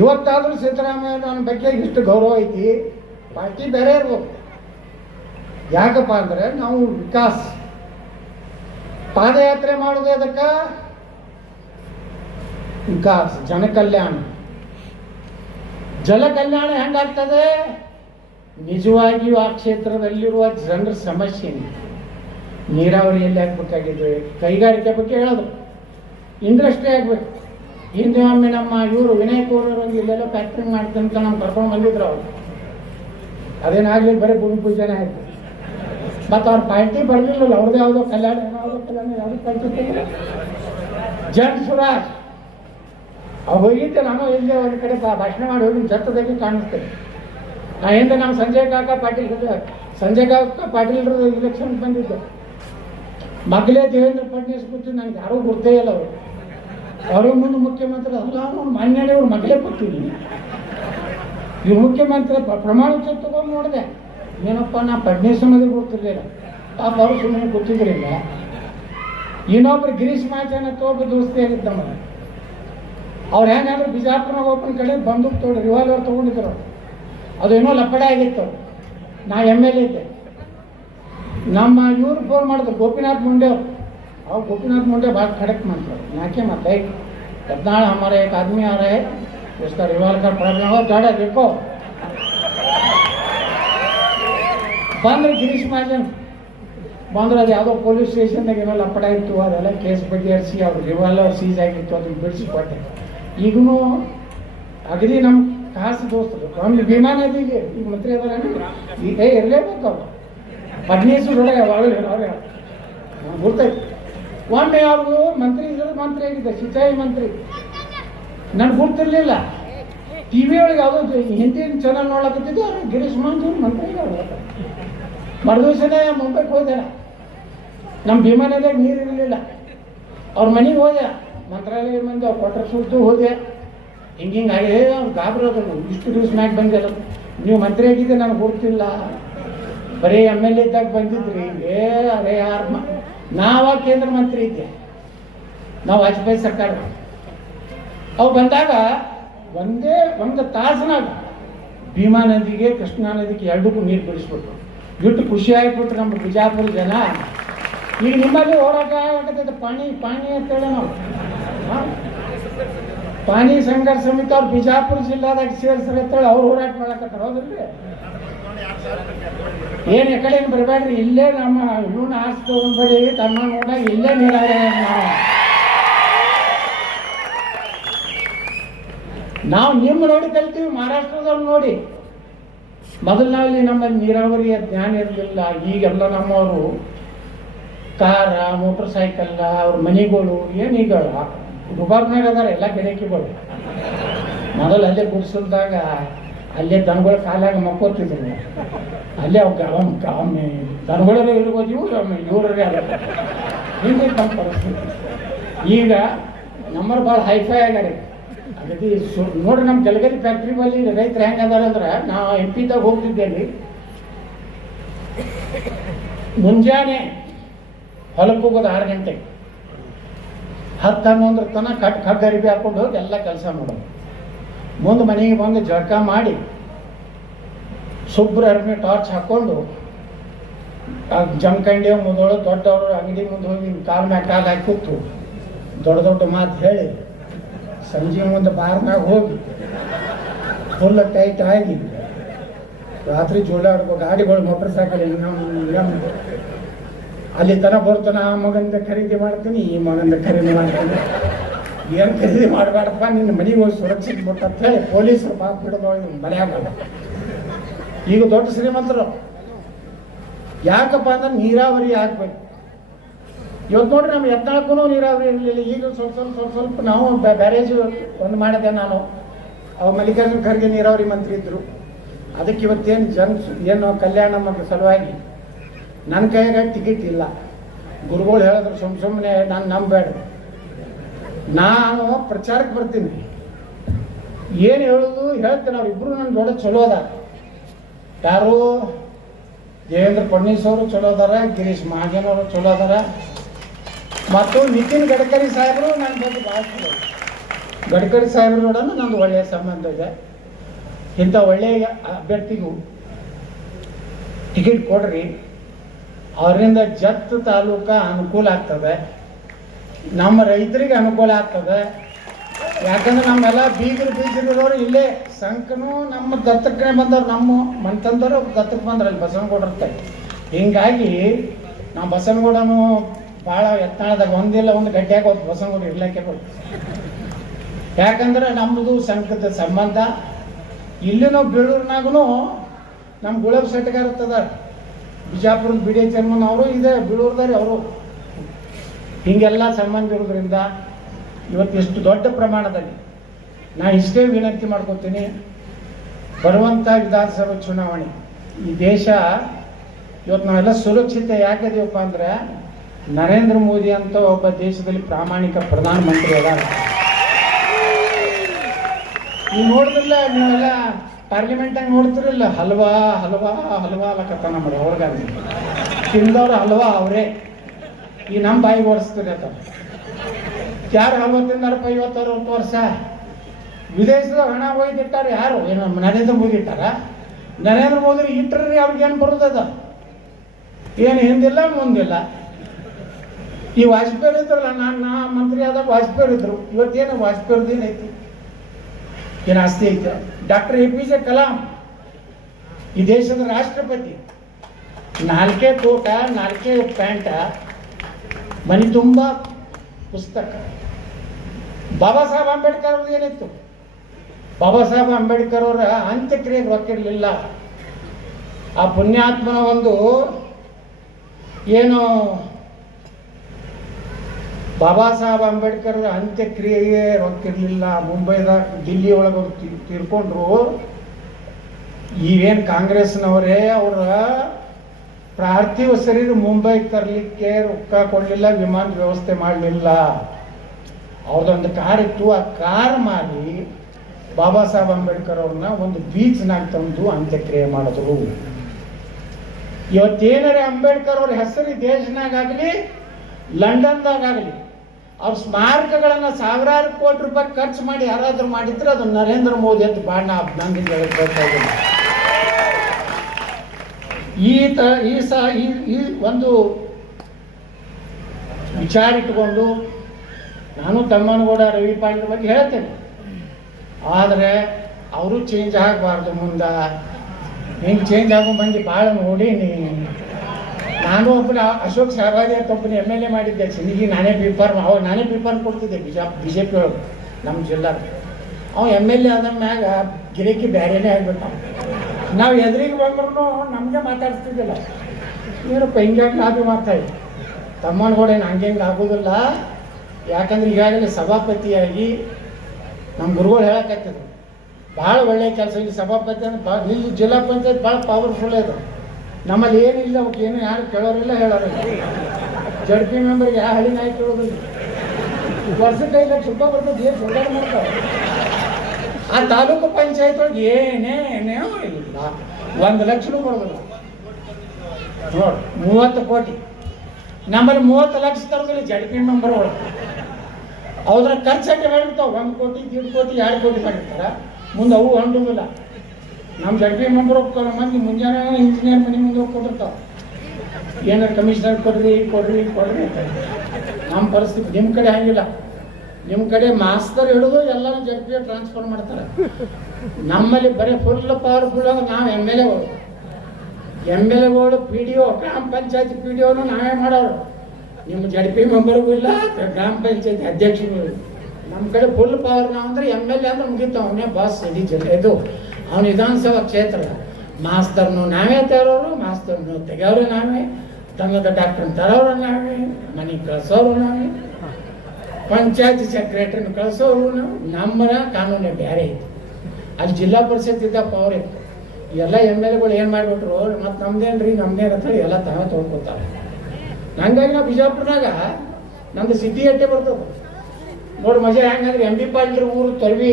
ಇವತ್ತಾದರೂ ಸಿದ್ದರಾಮಯ್ಯ ನನ್ನ ಬಗ್ಗೆ ಇಷ್ಟು ಗೌರವ ಐತಿ. ಪಾರ್ಟಿ ಬೇರೆ ಇರ್ಬೋದು, ಯಾಕಪ್ಪ ಅಂದರೆ ನಾವು ವಿಕಾಸ ಪಾದಯಾತ್ರೆ ಮಾಡೋದು ಅದಕ್ಕೆ ವಿಕಾಸ, ಜನಕಲ್ಯಾಣ. ಜಲ ಕಲ್ಯಾಣ ಹೆಂಗಾಗ್ತದೆ? ನಿಜವಾಗಿಯೂ ಆ ಕ್ಷೇತ್ರದಲ್ಲಿರುವ ಜನರ ಸಮಸ್ಯೆ ನೀರಾವರಿಯಲ್ಲಿ ಆಗ್ಬೇಕಾಗಿದ್ವಿ, ಕೈಗಾರಿಕೆ ಬಗ್ಗೆ ಹೇಳೋದು, ಇಂಡಸ್ಟ್ರಿ ಆಗಬೇಕು. ಹಿಂದೆ ಒಮ್ಮೆ ನಮ್ಮ ಇವರು ವಿನಯ್ ಕೋರರು ಇಲ್ಲೆಲ್ಲ ಫ್ಯಾಕ್ಟ್ರಿ ಮಾಡ್ತಂತ ನಮ್ಮ ಕರ್ಕೊಂಡು ಬಂದಿದ್ರು. ಅವರು ಅದೇನಾಗಲಿ ಬರೀ ಭೂಮಿ ಪೂಜೆನೇ ಆಯಿತು. ಮತ್ತು ಅವ್ರ ಪಾರ್ಟಿ ಬರಲಿಲ್ಲ, ಅವ್ರದ್ದು ಯಾವುದೋ ಕಲ್ಯಾಣ ಯಾವುದು ಕಲ್ತಿರ್ತಿದ್ರು. ಜನ್ ಸುರಾಜ್ ಅವ್ರು ಹೋಗಿದ್ದೆ, ನಾನು ಇಲ್ಲೇ ಒಂದು ಕಡೆ ಭಾಷಣ ಮಾಡಿ ಹೋಗಿ ಜತ್ತದಾಗಿ ಕಾಣಿಸ್ತೇನೆ. ನಾ ಹಿಂದೆ ನಮ್ಮ ಸಂಜಯ್ ಕಾಕ ಪಾಟೀಲ್ ಇಲೆಕ್ಷನ್ ಬಂದಿದ್ದೆ. ಮಗಳೇ ದೇವೇಂದ್ರ ಫಡ್ನವೀಸ್ ಕೂತು ನನಗೆ ಯಾರೂ ಗೊತ್ತೇ ಇಲ್ಲ ಅವರು. ಅವರು ಮುಂದೆ ಮುಖ್ಯಮಂತ್ರಿ ಅಲ್ಲ, ಅವ್ರು ಮಾನ್ಯನೇ ಅವ್ರ ಮಗಳೇ ಕೂತೀನಿ. ಇವ್ರು ಮುಖ್ಯಮಂತ್ರಿ ಪ್ರಮಾಣ ವಚನ ತಗೊಂಡು ನೋಡಿದೆ, ಏನಪ್ಪ ನಾ ಫಡ್ನವೀಸ್ ಅನ್ನೋದೇ ಗೊತ್ತಿರಲಿಲ್ಲ. ಪಾಪ ಅವರು ಸುಮ್ಮನೆ ಗೊತ್ತಿದ್ರಿಲ್ಲ. ಇನ್ನೊಬ್ರು ಗಿರೀಶ್ ಮಹಾಜನ್ ಅಂತ ಒಬ್ಬ ದೋಸ್ತಿ ಆಗಿದ್ದಮ್ಮ. ಅವ್ರು ಹೆಂಗಂದ್ರೆ ಬಿಜಾಪುರನಾಗ ಒಬ್ಬನ ಕಡೆ ಬಂದೂಕ್ ತೊಗೊಂಡು ರಿವಾಲ್ವರ್ ತೊಗೊಂಡಿದ್ರು. ಅದೇನೋ ಲಪಡೆ ಆಗಿತ್ತು. ನಾ MLA ಇದ್ದೆ. ನಮ್ಮ ಇವ್ರು ಫೋನ್ ಮಾಡಿದ್ರು ಗೋಪಿನಾಥ್ ಮುಂಡೆ ಅವ್ರು ಗೋಪಿನಾಥ್ ಮುಂಡೆ ಭಾಳ ಖಡಕ್ ಮಾಡ್ತಾರೆ. ಯಾಕೆ ಮತ್ತೆ 14 हमारे एक आदमी आ रहे हैं, उसका रिवाल्वर प्रॉब्लम हो, गाड़ा देखो. ಬಂದ್ರು ಗಿರೀಶ್ ಮಹಾಜನ್ ಬಂದ್ರೆ, ಅದು ಯಾವುದೋ ಪೊಲೀಸ್ ಸ್ಟೇಷನ್ದಾಗ ಏನೋ ಲಪಡ ಇತ್ತು, ಅದೆಲ್ಲ ಕೇಸ್ ಬಗೆಹರಿಸಿ ಅವ್ರು ರಿವಾಲ್ವರ್ ಸೀಸ್ ಆಗಿತ್ತು, ಅದನ್ನ ಬಿಡಿಸಿ ಕೊಟ್ಟೆ. ಈಗೂ ಅಗದಿ ನಮ್ಮ ಖಾಸಗಿ ದೋಸ್ತರು ಒಮ್ಮೆ ಭೀಮಾ ನದಿಗೆ ಈಗ ಮಂತ್ರಿ ಅದಾರ ಈಗ ಇರಲೇಬೇಕು. ಅವ್ರು ಫಡ್ನವೀಸ್ ಒಳಗೆ ಯಾವಾಗಲೂ ಅವ್ರಿಗೆ ಗೊತ್ತೈತಿ. ಒಮ್ಮೆ ಅವರು ಮಂತ್ರಿ ಆಗಿದ್ದ, ಸಿಂಚಾಯಿ ಮಂತ್ರಿ. ನನ್ಗೆ ಗೊತ್ತಿರಲಿಲ್ಲ. TV ಒಳಗೆ ಯಾವುದೋ ಹಿಂದಿ ಚಾನಲ್ ನೋಡ್ಲಕತ್ತಿದ್ದು, ಅವ್ರು ಗಿರೀಶ್ ಮಹಾಜನ್ ಮಂತ್ರಿ ಮರುದಿವಸನೇ ಮುಂಬೈಗೆ ಹೋದೆ. ನಮ್ಮ ಭೀಮಾ ನದಿಯಾಗ ನೀರು ಇರಲಿಲ್ಲ. ಅವ್ರ ಮನೆಗೆ ಹೋದೆ, ಮಂತ್ರಾಲಯ ಮಂದಿ ಅವ್ರು ಕೊಟ್ಟರೆ ಸುಟ್ಟು ಹೋದೆ. ಹಿಂಗಾಗಿದೆ, ಅವ್ರು ಗಾಬರೋದು. ಇಷ್ಟು ದಿವಸ ಮ್ಯಾಗ ಬಂದಿಲ್ಲ, ನೀವು ಮಂತ್ರಿ ಆಗಿದ್ದೆ ನನಗೆ ಗೊತ್ತಿಲ್ಲ, ಬರೀ MLA ಇದ್ದಾಗ ಬಂದಿದ್ರಿ. ಅದೇ ಯಾರು ನಾವ ಕೇಂದ್ರ ಮಂತ್ರಿ ಇದ್ದೆ, ನಾವು ವಾಜಪೇಯಿ ಸರ್ಕಾರ. ಅವು ಬಂದಾಗ ಒಂದು ತಾಸಿನಾಗ ಭೀಮಾ ನದಿಗೆ ಕೃಷ್ಣಾ ನದಿಗೆ ಎರಡಕ್ಕೂ ನೀರು ಬಿಡಿಸ್ಬಿಟ್ರು. ಇಟ್ಟು ಖುಷಿ ಆಗಿಬಿಟ್ರು ನಮ್ಮ ಬಿಜಾಪುರ ಜನ. ಈಗ ನಿಮ್ಮಲ್ಲಿ ಹೋರಾಟ ಆಗತ್ತೈತೆ ಪಾಣಿ ಅಂತೇಳಿ ನಾವು ಪಾಣಿ ಸಂಘರ್ಷ ಸಮಿತಿ ಅವ್ರು ಬಿಜಾಪುರ ಜಿಲ್ಲಾದಾಗ ಸೇರಿಸ್ರಿ ಅಂತೇಳಿ ಅವ್ರು ಹೋರಾಟ ಮಾಡಕತ್ತಾರ. ಹೌದ್ರಿ? ಏನು ಕಡೆ ಬರಬೇಡ್ರಿ, ಇಲ್ಲೇ ನಮ್ಮ ಇವನ್ನ ಆಸ್ತಿ ತಗೊಂಡ್ಬರಿ, ತಮ್ಮ ನೋಡ ಇಲ್ಲೇ ನೀರಾವರಿ ನಾವು ನಿಮ್ಮ ನೋಡಿ ಕಲ್ತೀವಿ, ಮಹಾರಾಷ್ಟ್ರದವ್ರು ನೋಡಿ. ಮೊದಲಿನಲ್ಲಿ ನಮ್ಮಲ್ಲಿ ನೀರಾವರಿಯ ಜ್ಞಾನ ಇರಲಿಲ್ಲ. ಈಗೆಲ್ಲ ನಮ್ಮವರು ಕಾರ, ಮೋಟರ್ ಸೈಕಲ್, ಅವ್ರ ಮನೆಗಳು ಏನೀಗ ದುಬಾರ್ನಾಗ ಅದಾರ ಎಲ್ಲ ಗಿಡಕಿಗಳು. ಮೊದಲು ಅಲ್ಲೇ ಗುಡಿಸಲ್ದಾಗ ಅಲ್ಲೇ ದನಗಳ ಕಾಲಾಗ ಮಕ್ಕೋತಿದ್ರು. ಅಲ್ಲೇ ಅವು ದನಗಳೇ ಇರ್ಬೋದು, ಇವ್ರೇ ಆಗತ್ತೆ. ಹಿಂಗೆ ನಮ್ಮ ಪರಿಸ್ಥಿತಿ. ಈಗ ನಮ್ಮರು ಭಾಳ ಹೈಫೈ ಆಗ್ಯಾರ. ಅಗದಿ ನೋಡ್ರಿ, ನಮ್ಮ ಜಲಗರಿ ಫ್ಯಾಕ್ಟ್ರಿ ಬಲ್ಲಿ ರೈತರು ಹೆಂಗೆ ಅದಾರ ಅಂದ್ರೆ, ನಾವು MP ದಾಗ ಹೋಗ್ತಿದ್ದೇವೆ. ಮುಂಜಾನೆ ಹೊಲಕ್ಕೆ ಹೋಗೋದು 6 ಗಂಟೆಗೆ, 10-11 ತನಕ ಕಡ್ಡ ಅರಿಬಿ ಹಾಕೊಂಡು ಹೋಗಿ ಎಲ್ಲ ಕೆಲಸ ಮಾಡೋದು. ಮುಂದೆ ಮನೆಗೆ ಬಂದು ಜಳಕ ಮಾಡಿ ಶುಭ್ರ ಅರ್ಮಿ ಟಾರ್ಚ್ ಹಾಕ್ಕೊಂಡು ಜಮಖಂಡಿ ಮುದೋಳು ದೊಡ್ಡವರು ಅಂಗಡಿ ಮುಂದೆ ಹೋಗಿ ಕಾಲು ಮ್ಯಾಗ ಕಾಲು ಹಾಕಿ ಕೂತು ದೊಡ್ಡ ಮಾತು ಹೇಳಿ ಸಂಜೆ ಮುಂದೆ ಬಾರ್ನಾಗ ಹೋಗಿ ಫುಲ್ ಟೈಟ್ ಆಗಿ ರಾತ್ರಿ ಜೋಡಾಡ್ಕೋ ಗಾಡಿಗಳು ಮೋಟರ್ ಸೈಕಲ್ ಅಲ್ಲಿ ತನ ಬರ್ತಾನೆ. ಆ ಮಗಂದ ಖರೀದಿ ಮಾಡ್ತೀನಿ, ಈ ಮಗಂದ ಖರೀದಿ ಮಾಡ್ತೀನಿ. ಏನು ಖರೀದಿ ಮಾಡಬೇಡಪ್ಪ, ನಿನ್ನ ಮನೆಗೆ ಹೋಗಿ ಸುರಕ್ಷಿತ ಬಿಟ್ಟು ಅಂತ ಹೇಳಿ ಪೊಲೀಸರು ಮಾತು ಬಿಡೋದು ಮನ್ಯಾಗ. ಈಗ ದೊಡ್ಡ ಶ್ರೀಮಂತರು ಯಾಕಪ್ಪ ಅಂದ್ರೆ ನೀರಾವರಿ ಆಗ್ಬೇಕು. ಇವತ್ತು ನೋಡ್ರಿ, ನಮ್ಮ ಯತ್ನಾಳಕ್ಕೂ ನೀರಾವರಿ ಇರಲಿಲ್ಲ. ಈಗ ಸ್ವಲ್ಪ ನಾವು ಬ್ಯಾರೇಜ್ ಒಂದು ಮಾಡಿದೆ ನಾನು. ಅವ್ರು ಮಲ್ಲಿಕಾರ್ಜುನ ಖರ್ಗೆ ನೀರಾವರಿ ಮಂತ್ರಿ ಇದ್ದರು. ಅದಕ್ಕೆ ಇವತ್ತೇನು ಏನು ಕಲ್ಯಾಣ ಮತ್ತು ಸಲುವಾಗಿ ನನ್ನ ಕೈಯಾಗ ಟಿಕೆಟ್ ಇಲ್ಲ. ಗುರುಗಳು ಹೇಳಿದ್ರು ಸುಮ್ಮನೆ ನಾನು ನಂಬೇಡ, ನಾನು ಪ್ರಚಾರಕ್ಕೆ ಬರ್ತೀನಿ, ಏನು ಹೇಳೋದು ಹೇಳ್ತೀನಿ. ಅವ್ರಿಬ್ರು ನನ್ನ ದೊಡ್ಡ ಚಲೋ ಅದಾರ. ಯಾರು ದೇವೇಂದ್ರ ಫಡ್ನವೀಸ್ ಅವರು ಚಲೋ ಅದಾರ, ಗಿರೀಶ್ ಮಹಾಜನ್ ಅವರು ಚಲೋ ಅದಾರ, ಮತ್ತು ನಿತಿನ್ ಗಡ್ಕರಿ ಸಾಹೇಬರು ನನ್ನ ಬಗ್ಗೆ ಭಾಳ ಚಲೋ. ಗಡ್ಕರಿ ಸಾಹೇಬ್ರ ನೋಡೋಣ ನಂದು ಒಳ್ಳೆಯ ಸಂಬಂಧ ಇದೆ. ಇಂಥ ಒಳ್ಳೆಯ ಅಭ್ಯರ್ಥಿಗೂ ಟಿಕೆಟ್ ಕೊಡ್ರಿ, ಅವರಿಂದ ಜತ್ ತಾಲೂಕ ಅನುಕೂಲ ಆಗ್ತದೆ, ನಮ್ಮ ರೈತರಿಗೆ ಅನುಕೂಲ ಆಗ್ತದೆ. ಯಾಕಂದ್ರೆ ನಮ್ಮೆಲ್ಲ ಬೀಜರಿರೋರು ಇಲ್ಲೇ ಸಂಕನು ನಮ್ಮ ದತ್ತಕ್ಕೆ ಬಂದವ್ರು, ನಮ್ಮ ಮನ್ತಂದವರು ದತ್ತಕ್ಕೆ ಬಂದ್ರಲ್ಲಿ ಬಸವನಗೌಡ್ರತ್ತೆ. ಹಿಂಗಾಗಿ ನಾವು ಬಸವನಗೌಡನು ಭಾಳ ಯತ್ನಾಳದಾಗ ಒಂದು ಗಟ್ಟಿಯಾಗ ಹೋದ್ ಬಸವನಗೌಡ ಇರ್ಲಿಕ್ಕೆ ಕೊಟ್ಟು. ಯಾಕಂದ್ರೆ ನಮ್ಮದು ಸಂಘದ ಸಂಬಂಧ. ಇಲ್ಲಿ ನಾವು ಬೀಳೂರಿನಾಗೂ ನಮ್ಮ ಗುಲಾಬ್ ಶೆಟ್ಟಗಾರ ಇರ್ತದ, ಬಿಜಾಪುರದ BD ಚೇರ್ಮನ್ ಅವರು ಇದೆ, ಬೀಳೂರ್ದಾರಿ ಅವರು. ಹೀಗೆಲ್ಲ ಸಂಬಂಧ ಇರೋದ್ರಿಂದ ಇವತ್ತು ಎಷ್ಟು ದೊಡ್ಡ ಪ್ರಮಾಣದಲ್ಲಿ ನಾನು ಇಷ್ಟೇ ವಿನಂತಿ ಮಾಡ್ಕೊತೀನಿ. ಬರುವಂಥ ವಿಧಾನಸಭೆ ಚುನಾವಣೆ ಈ ದೇಶ ಇವತ್ತು ನಾವೆಲ್ಲ ಸುರಕ್ಷಿತ ಯಾಕಿದೀವಪ್ಪ ಅಂದರೆ ನರೇಂದ್ರ ಮೋದಿ ಅಂತ ಒಬ್ಬ ದೇಶದಲ್ಲಿ ಪ್ರಾಮಾಣಿಕ ಪ್ರಧಾನಮಂತ್ರಿ ಅದಾರ. ನೀವು ನೋಡಿದ್ರಲ್ಲ, ನೀವೆಲ್ಲ ಪಾರ್ಲಿಮೆಂಟಾಗ ನೋಡ್ತಿರಲಿಲ್ಲ, ಹಲ್ವಾ ಹಲ್ವಾ ಹಲ್ವಾ ಅಲ್ಲಕತ್ತಾನ ಮಾಡಿ ಅವ್ರಿಗಾಗ ತಿಂದವ್ರು ಹಲ್ವಾ ಅವರೇ. ಈ ನಮ್ಮ ಬಾಯಿ ಓಡಿಸ್ತೀರಿ ಅಂತ ಯಾರು ಹಲ್ವಾ ತಿಂದಾರಪ್ಪ 50-60 ವರ್ಷ? ವಿದೇಶದ ಹಣ ಒಯ್ದಿಟ್ಟಾರೆ ಯಾರು? ಏನು ನರೇಂದ್ರ ಮೋದಿ ಇಟ್ಟಾರ? ನರೇಂದ್ರ ಮೋದಿ ಇಟ್ಟರೆ ಅವ್ರಿಗೇನು ಬರೋದದ? ಏನು ಹಿಂದಿಲ್ಲ ಮುಂದಿಲ್ಲ. ಈ ವಾಜಪೇಯಿ ಇದ್ರಲ್ಲ, ನಾ ಮಂತ್ರಿ ಆದಾಗ ವಾಜಪೇಯಿ ಇದ್ರು. ಇವತ್ತೇನು ವಾಜಪೇಯಿದು ಏನೈತಿ? ಏನು ಆಸ್ತಿ ಐತೆ? ಡಾಕ್ಟರ್ APJ ಕಲಾಂ ಈ ದೇಶದ ರಾಷ್ಟ್ರಪತಿ, 4 ಕೋಟ 4 ಪ್ಯಾಂಟ, ಮನೆ ತುಂಬ ಪುಸ್ತಕ. ಬಾಬಾ ಸಾಹೇಬ್ ಅಂಬೇಡ್ಕರ್ ಅವ್ರದ್ದು ಏನಿತ್ತು? ಬಾಬಾ ಸಾಹೇಬ್ ಅಂಬೇಡ್ಕರ್ ಅವರ ಅಂತ್ಯಕ್ರಿಯೆಗೆ ರೊಕ್ಕಿರಲಿಲ್ಲ. ಆ ಪುಣ್ಯಾತ್ಮನ ಒಂದು ಏನು ಬಾಬಾ ಸಾಹೇಬ್ ಅಂಬೇಡ್ಕರ್ ಅಂತ್ಯಕ್ರಿಯೆಗೆ ರೊಕ್ಕಿರಲಿಲ್ಲ. ಮುಂಬೈದ ದಿಲ್ಲಿ ಒಳಗೆ ತೀರ್ಕೊಂಡ್ರು. ಈವೇನು ಕಾಂಗ್ರೆಸ್ನವರೇ ಅವರ ಪಾರ್ಥಿವ ಶರೀರ ಮುಂಬೈಗೆ ತರಲಿಕ್ಕೆ ರೊಕ್ಕ ಕೊಡಲಿಲ್ಲ, ವಿಮಾನ ವ್ಯವಸ್ಥೆ ಮಾಡಲಿಲ್ಲ. ಅವ್ರದ್ದೊಂದು ಕಾರ್ ಇತ್ತು, ಆ ಕಾರ್ ಮಾರಿ ಬಾಬಾ ಸಾಹೇಬ್ ಅಂಬೇಡ್ಕರ್ ಅವ್ರನ್ನ ಒಂದು ಬೀಚ್ನಾಗ ತಂದು ಅಂತ್ಯಕ್ರಿಯೆ ಮಾಡಿದ್ರು. ಇವತ್ತೇನಾರೆ ಅಂಬೇಡ್ಕರ್ ಅವ್ರ ಹೆಸರು ದೇಶನಾಗಲಿ ಲಂಡನ್ದಾಗಲಿ ಅವ್ರ ಸ್ಮಾರಕಗಳನ್ನು ಸಾವಿರಾರು ಕೋಟಿ ರೂಪಾಯಿ ಖರ್ಚು ಮಾಡಿ ಯಾರಾದ್ರೂ ಮಾಡಿದ್ರೆ ಅದು ನರೇಂದ್ರ ಮೋದಿ ಅಂತ ಬಾಣ ನಂಗೆ ಹೇಳ್ತಾ ಇದ್ದೀನಿ. ಈ ಒಂದು ವಿಚಾರ ಇಟ್ಕೊಂಡು ನಾನು ತಮ್ಮನಗೌಡ ರವಿ ಪಾಟೀಲ್ ಬಗ್ಗೆ ಹೇಳ್ತೇನೆ. ಆದರೆ ಅವರು ಚೇಂಜ್ ಆಗಬಾರ್ದು. ಮುಂದೆ ಹಿಂಗೆ ಚೇಂಜ್ ಆಗೋ ಮಂದಿ ಭಾಳ ನೋಡೀನಿ. ನಾನು ಒಬ್ಬನ ಅಶೋಕ್ ಸಹಬಾದಿ ಅಂತ ಒಬ್ಬನ MLA ಮಾಡಿದ್ದೆ. ಸಿಂದಗಿ ನಾನೇ ಪೇಪರ್ ಕೊಡ್ತಿದ್ದೆ BJP ಒಳಗೆ ನಮ್ಮ ಜಿಲ್ಲಾ. ಅವ MLA ಆದ ಮ್ಯಾಗ ಗಿರಿಕಿ ಬೇರೆನೇ ಆಗ್ಬಿಟ್ಟು ನಾವು ಎದುರಿಗೆ ಬಂದ್ರೂ ನಮಗೆ ಮಾತಾಡ್ತಿದ್ದಿಲ್ಲ. ಏನಪ್ಪ ಹಿಂಗಾಗಿ ಅದು ಮಾತಾಡಿ ತಮ್ಮನಗೌಡ ಏನು ಹಂಗೆ ಆಗೋದಿಲ್ಲ. ಯಾಕಂದ್ರೆ ಈಗಾಗಲೇ ಸಭಾಪತಿಯಾಗಿ ನಮ್ಮ ಗುರುಗಳು ಹೇಳಕತ್ತಿದ್ರು, ಭಾಳ ಒಳ್ಳೆಯ ಕೆಲಸ. ಇಲ್ಲಿ ಸಭಾಪತಿ ಅಂದ್ರೆ ಇಲ್ಲಿ ಜಿಲ್ಲಾ ಪಂಚಾಯತ್ ಭಾಳ ಪವರ್ಫುಲ್ ಇದೆ. ನಮ್ಮಲ್ಲಿ ಏನಿಲ್ಲ, ಅವಕ್ಕೆ ಏನು ಯಾರು ಕೇಳೋರಿಲ್ಲ ಹೇಳೋರಿಲ್ಲ. JP ಮೆಂಬರ್ಗೆ ಯಾವ ಹಳ್ಳಿ ನಾಯಿ ಕೇಳೋದಿಲ್ಲ. ವರ್ಷಕ್ಕೆ 5 ಲಕ್ಷ ರೂಪಾಯಿ ಬರ್ತದೆ, ಏನು ಸುಧಾರ ಮಾಡ್ತಾರೆ. ಆ ತಾಲೂಕು ಪಂಚಾಯತ್ ಒಳಗೆ ಏನೇನೇನೋ ಇಲ್ಲ, 1 ಲಕ್ಷನೂ ಬರೋದಿಲ್ಲ. ನೋಡಿ 30 ಕೋಟಿ, ನಮ್ಮಲ್ಲಿ 30 ಲಕ್ಷ ತರೋದಿಲ್ಲ JP ಮೆಂಬರ್ ಒಳಗೆ. ಅವ್ರ ಖರ್ಚಕ್ಕೆ ಹೇಳ್ತಾವೆ 1 ಕೋಟಿ 1.5 ಕೋಟಿ 2 ಕೋಟಿ ಮಾಡಿರ್ತಾರ. ಮುಂದೆ ಅವು ಹೊಂಡೋದಿಲ್ಲ. ನಮ್ಮ JP ಮೆಂಬರ್ ಹೋಗ್ತಾರೆ, ಮಂದಿ ಮುಂಜಾನೆ ಇಂಜಿನಿಯರ್ ಮನೆ ಮುಂದೆ ಹೋಗ್ಕೊಟ್ಟಿರ್ತಾವೆ. ಏನಾರು ಕಮಿಷನರ್ ಕೊಡ್ರಿ ಅಂತ. ನಮ್ಮ ಪರಿಸ್ಥಿತಿ ನಿಮ್ಮ ಕಡೆ ಹಂಗಿಲ್ಲ. ನಿಮ್ಮ ಕಡೆ ಮಾಸ್ತರ್ ಹಿಡಿದು ಎಲ್ಲರೂ JP ಟ್ರಾನ್ಸ್ಫರ್ ಮಾಡ್ತಾರೆ. ನಮ್ಮಲ್ಲಿ ಬರೀ ಫುಲ್ ಪವರ್ಫುಲ್ ಆಗಿ ನಾವು MLAಗಳು PDO ಗ್ರಾಮ ಪಂಚಾಯತ್ PDOನು ನಾವೇ ಮಾಡೋರು. ನಿಮ್ಮ JP ಮೆಂಬರ್ಗೂ ಇಲ್ಲ, ಗ್ರಾಮ ಪಂಚಾಯತ್ ಅಧ್ಯಕ್ಷರು. ನಮ್ಮ ಕಡೆ ಫುಲ್ ಪವರ್. ನಾವು ಅಂದ್ರೆ MLA ಅಂದ್ರೆ ಮುಗಿತು, ಅವನೇ ಬಾಸ್. ಇಡೀ ಜಿಲ್ಲೆ ಇದು ಅವನ ವಿಧಾನಸಭಾ ಕ್ಷೇತ್ರ. ಮಾಸ್ತರ್ನು ನಾವೇ ತರೋರು, ಮಾಸ್ತರ್ನು ತೆಗೆಯೋರು ನಾವೇ, ತಂಗದ ಡಾಕ್ಟರ್ ತರೋರು ನಾವೇ, ಮನೆಗೆ ಕಳಿಸೋರು ನಾವೇ, ಪಂಚಾಯತ್ ಸೆಕ್ರೆಟರಿನ ಕಳಿಸೋರು ನಾವು. ನಮ್ಮ ಕಾನೂನೇ ಬೇರೆ ಇತ್ತು. ಅಲ್ಲಿ ಜಿಲ್ಲಾ ಪರಿಷತ್ ಇದ್ದ ಪವರ್ ಇತ್ತು. ಎಲ್ಲ MLAಗಳು ಏನು ಮಾಡಿಬಿಟ್ರು, ಮತ್ತು ನಮ್ದೇನ್ರಿ ಅಂತ ಹೇಳಿ ಎಲ್ಲ ತಾವೇ ತೊಳ್ಕೊತಾರೆ. ಹಂಗಾಗಿ ನಾವು ಬಿಜಾಪುರನಾಗ ನಮ್ದು ಸಿದ್ಧಿ ಅಟ್ಟೆ ಬರ್ತದೆ ನೋಡಿ. ಮಜಾ ಹೆಂಗಂದ್ರೆ MB ಪಾಟೀಲ್ ಊರು ತೊರವಿ,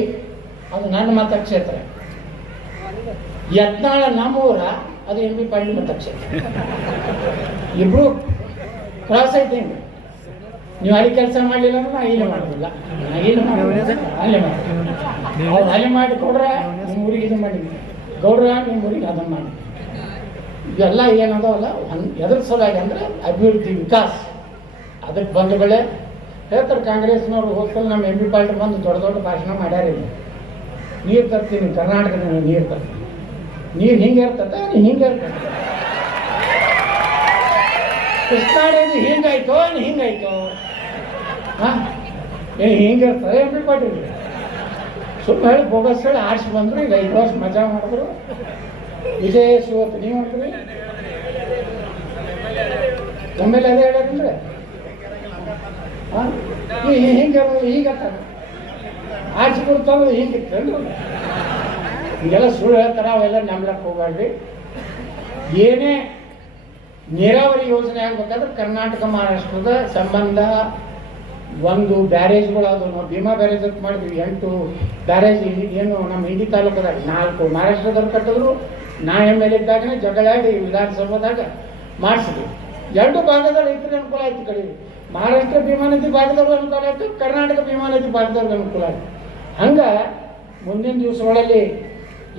ಅದು ನನ್ನ ಮತಕ್ಷೇತ್ರ. ಯತ್ನಾಳ ನಮ್ಮೂರ, ಅದು MB ಪಾಟೀಲ್ ಮತಕ್ಷೇತ್ರ. ಇಬ್ರು ಕ್ರಾಸ್ ಐತೆ. ನೀವು ಅಲ್ಲಿ ಕೆಲಸ ಮಾಡಲಿಲ್ಲ ಅಂದ್ರೆ ನಾ ಇಲ್ಲಿ ಮಾಡೋದಿಲ್ಲ, ಅಲ್ಲೇ ಮಾಡಿ. ಅವ್ರು ಅಲ್ಲಿ ಮಾಡಿ ಕೊಡ್ರೆ ನಿಮ್ಮ ಊರಿಗೆ ಇದು ಮಾಡಿದ್ವಿ, ಗೌಡ್ರ ನಿಮ್ಮ ಊರಿಗೆ ಅದನ್ನು ಮಾಡಿ. ಇವೆಲ್ಲ ಏನದವಲ್ಲ ಎದ್ರ ಸಲುವಾಗಿ ಅಂದರೆ ಅಭಿವೃದ್ಧಿ ವಿಕಾಸ. ಅದಕ್ಕೆ ಬಂಧುಗಳೇ ಹೇಳ್ತಾರೆ ಕಾಂಗ್ರೆಸ್ನವ್ರು. ಹೋಗ್ಸಲ ನಮ್ಮ MB ಪಾಟೀಲ್ ಬಂದು ದೊಡ್ಡ ಭಾಷಣ ಮಾಡ್ಯಾರಿಲ್ಲ. ನೀರು ತರ್ತೀನಿ ಕರ್ನಾಟಕದ ನೀರು ತರ್ತೀನಿ. ನೀರು ಹಿಂಗೆ ಇರ್ತದೆ, ಹಿಂಗೆ ಇರ್ತದೆ. ಕೃಷ್ಣಾ ನದಿ ಹಿಂಗಾಯ್ತು, ಹಿಂಗಾಯ್ತು. ಹಾಂ ಹಿಂಗೆ ಇರ್ತದೆ MB ಪಾಟೀಲ್. ಸುಮ್ಮನೆ ಹೇಳಿ ಬೋಗಸ್ ಹೇಳಿ ಆರಿಸಿ ಬಂದರು. ಈಗ 5 ವರ್ಷ ಮಜಾ ಮಾಡಿದ್ರು. ವಿಜಯ ಶಿವತ್ ನೀವು ಮಾಡ್ತೀವಿ MLA ಅದೇ ಹೇಳೋದಂದ್ರೆ ಹಾಂ ಹಿಂಗೆ ಈಗ ಆರಿಸಿ ಕೊಡ್ತಾವೆ. ಹಿಂಗಿತ್ತು ಹಿಂಗೆಲ್ಲ ಸುಳ್ಳು ಹೇಳ್ತಾರೆ. ಅವೆಲ್ಲ ನಂಬ್ಲಕ್ಕೆ ಹೋಗ್ಬಾರ್ದು. ಏನೇ ನೀರಾವರಿ ಯೋಜನೆ ಆಗ್ಬೇಕಾದ್ರೆ ಕರ್ನಾಟಕ ಮಹಾರಾಷ್ಟ್ರದ ಸಂಬಂಧ ಒಂದು ಬ್ಯಾರೇಜ್ಗಳು ಅದು ನಾವು ಭೀಮಾ ಬ್ಯಾರೇಜ್ ಅಂತ ಮಾಡಿದ್ವಿ. 8 ಬ್ಯಾರೇಜ್ ಏನು ನಮ್ಮ ಇಂಡಿ ತಾಲೂಕದಾಗ 4 ಮಹಾರಾಷ್ಟ್ರದವ್ರು ಕಟ್ಟಿದ್ರು. ನಾ MLA ಇದ್ದಾಗನೇ ಜಗಳಾಡಿ ವಿಧಾನಸಭಾದಾಗ ಮಾಡಿಸಿದ್ವಿ. 2 ಭಾಗದ ರೈತರಿಗೆ ಅನುಕೂಲ ಆಯ್ತು. ಕಡೆ ಮಹಾರಾಷ್ಟ್ರ ಭೀಮಾ ನದಿ ಭಾಗದವ್ರಿಗೆ ಅನುಕೂಲ ಆಯಿತು, ಕರ್ನಾಟಕ ಭೀಮಾ ನದಿ ಭಾಗದವ್ರಿಗೆ ಅನುಕೂಲ ಆಯಿತು. ಹಂಗೆ ಮುಂದಿನ ದಿವಸಗಳಲ್ಲಿ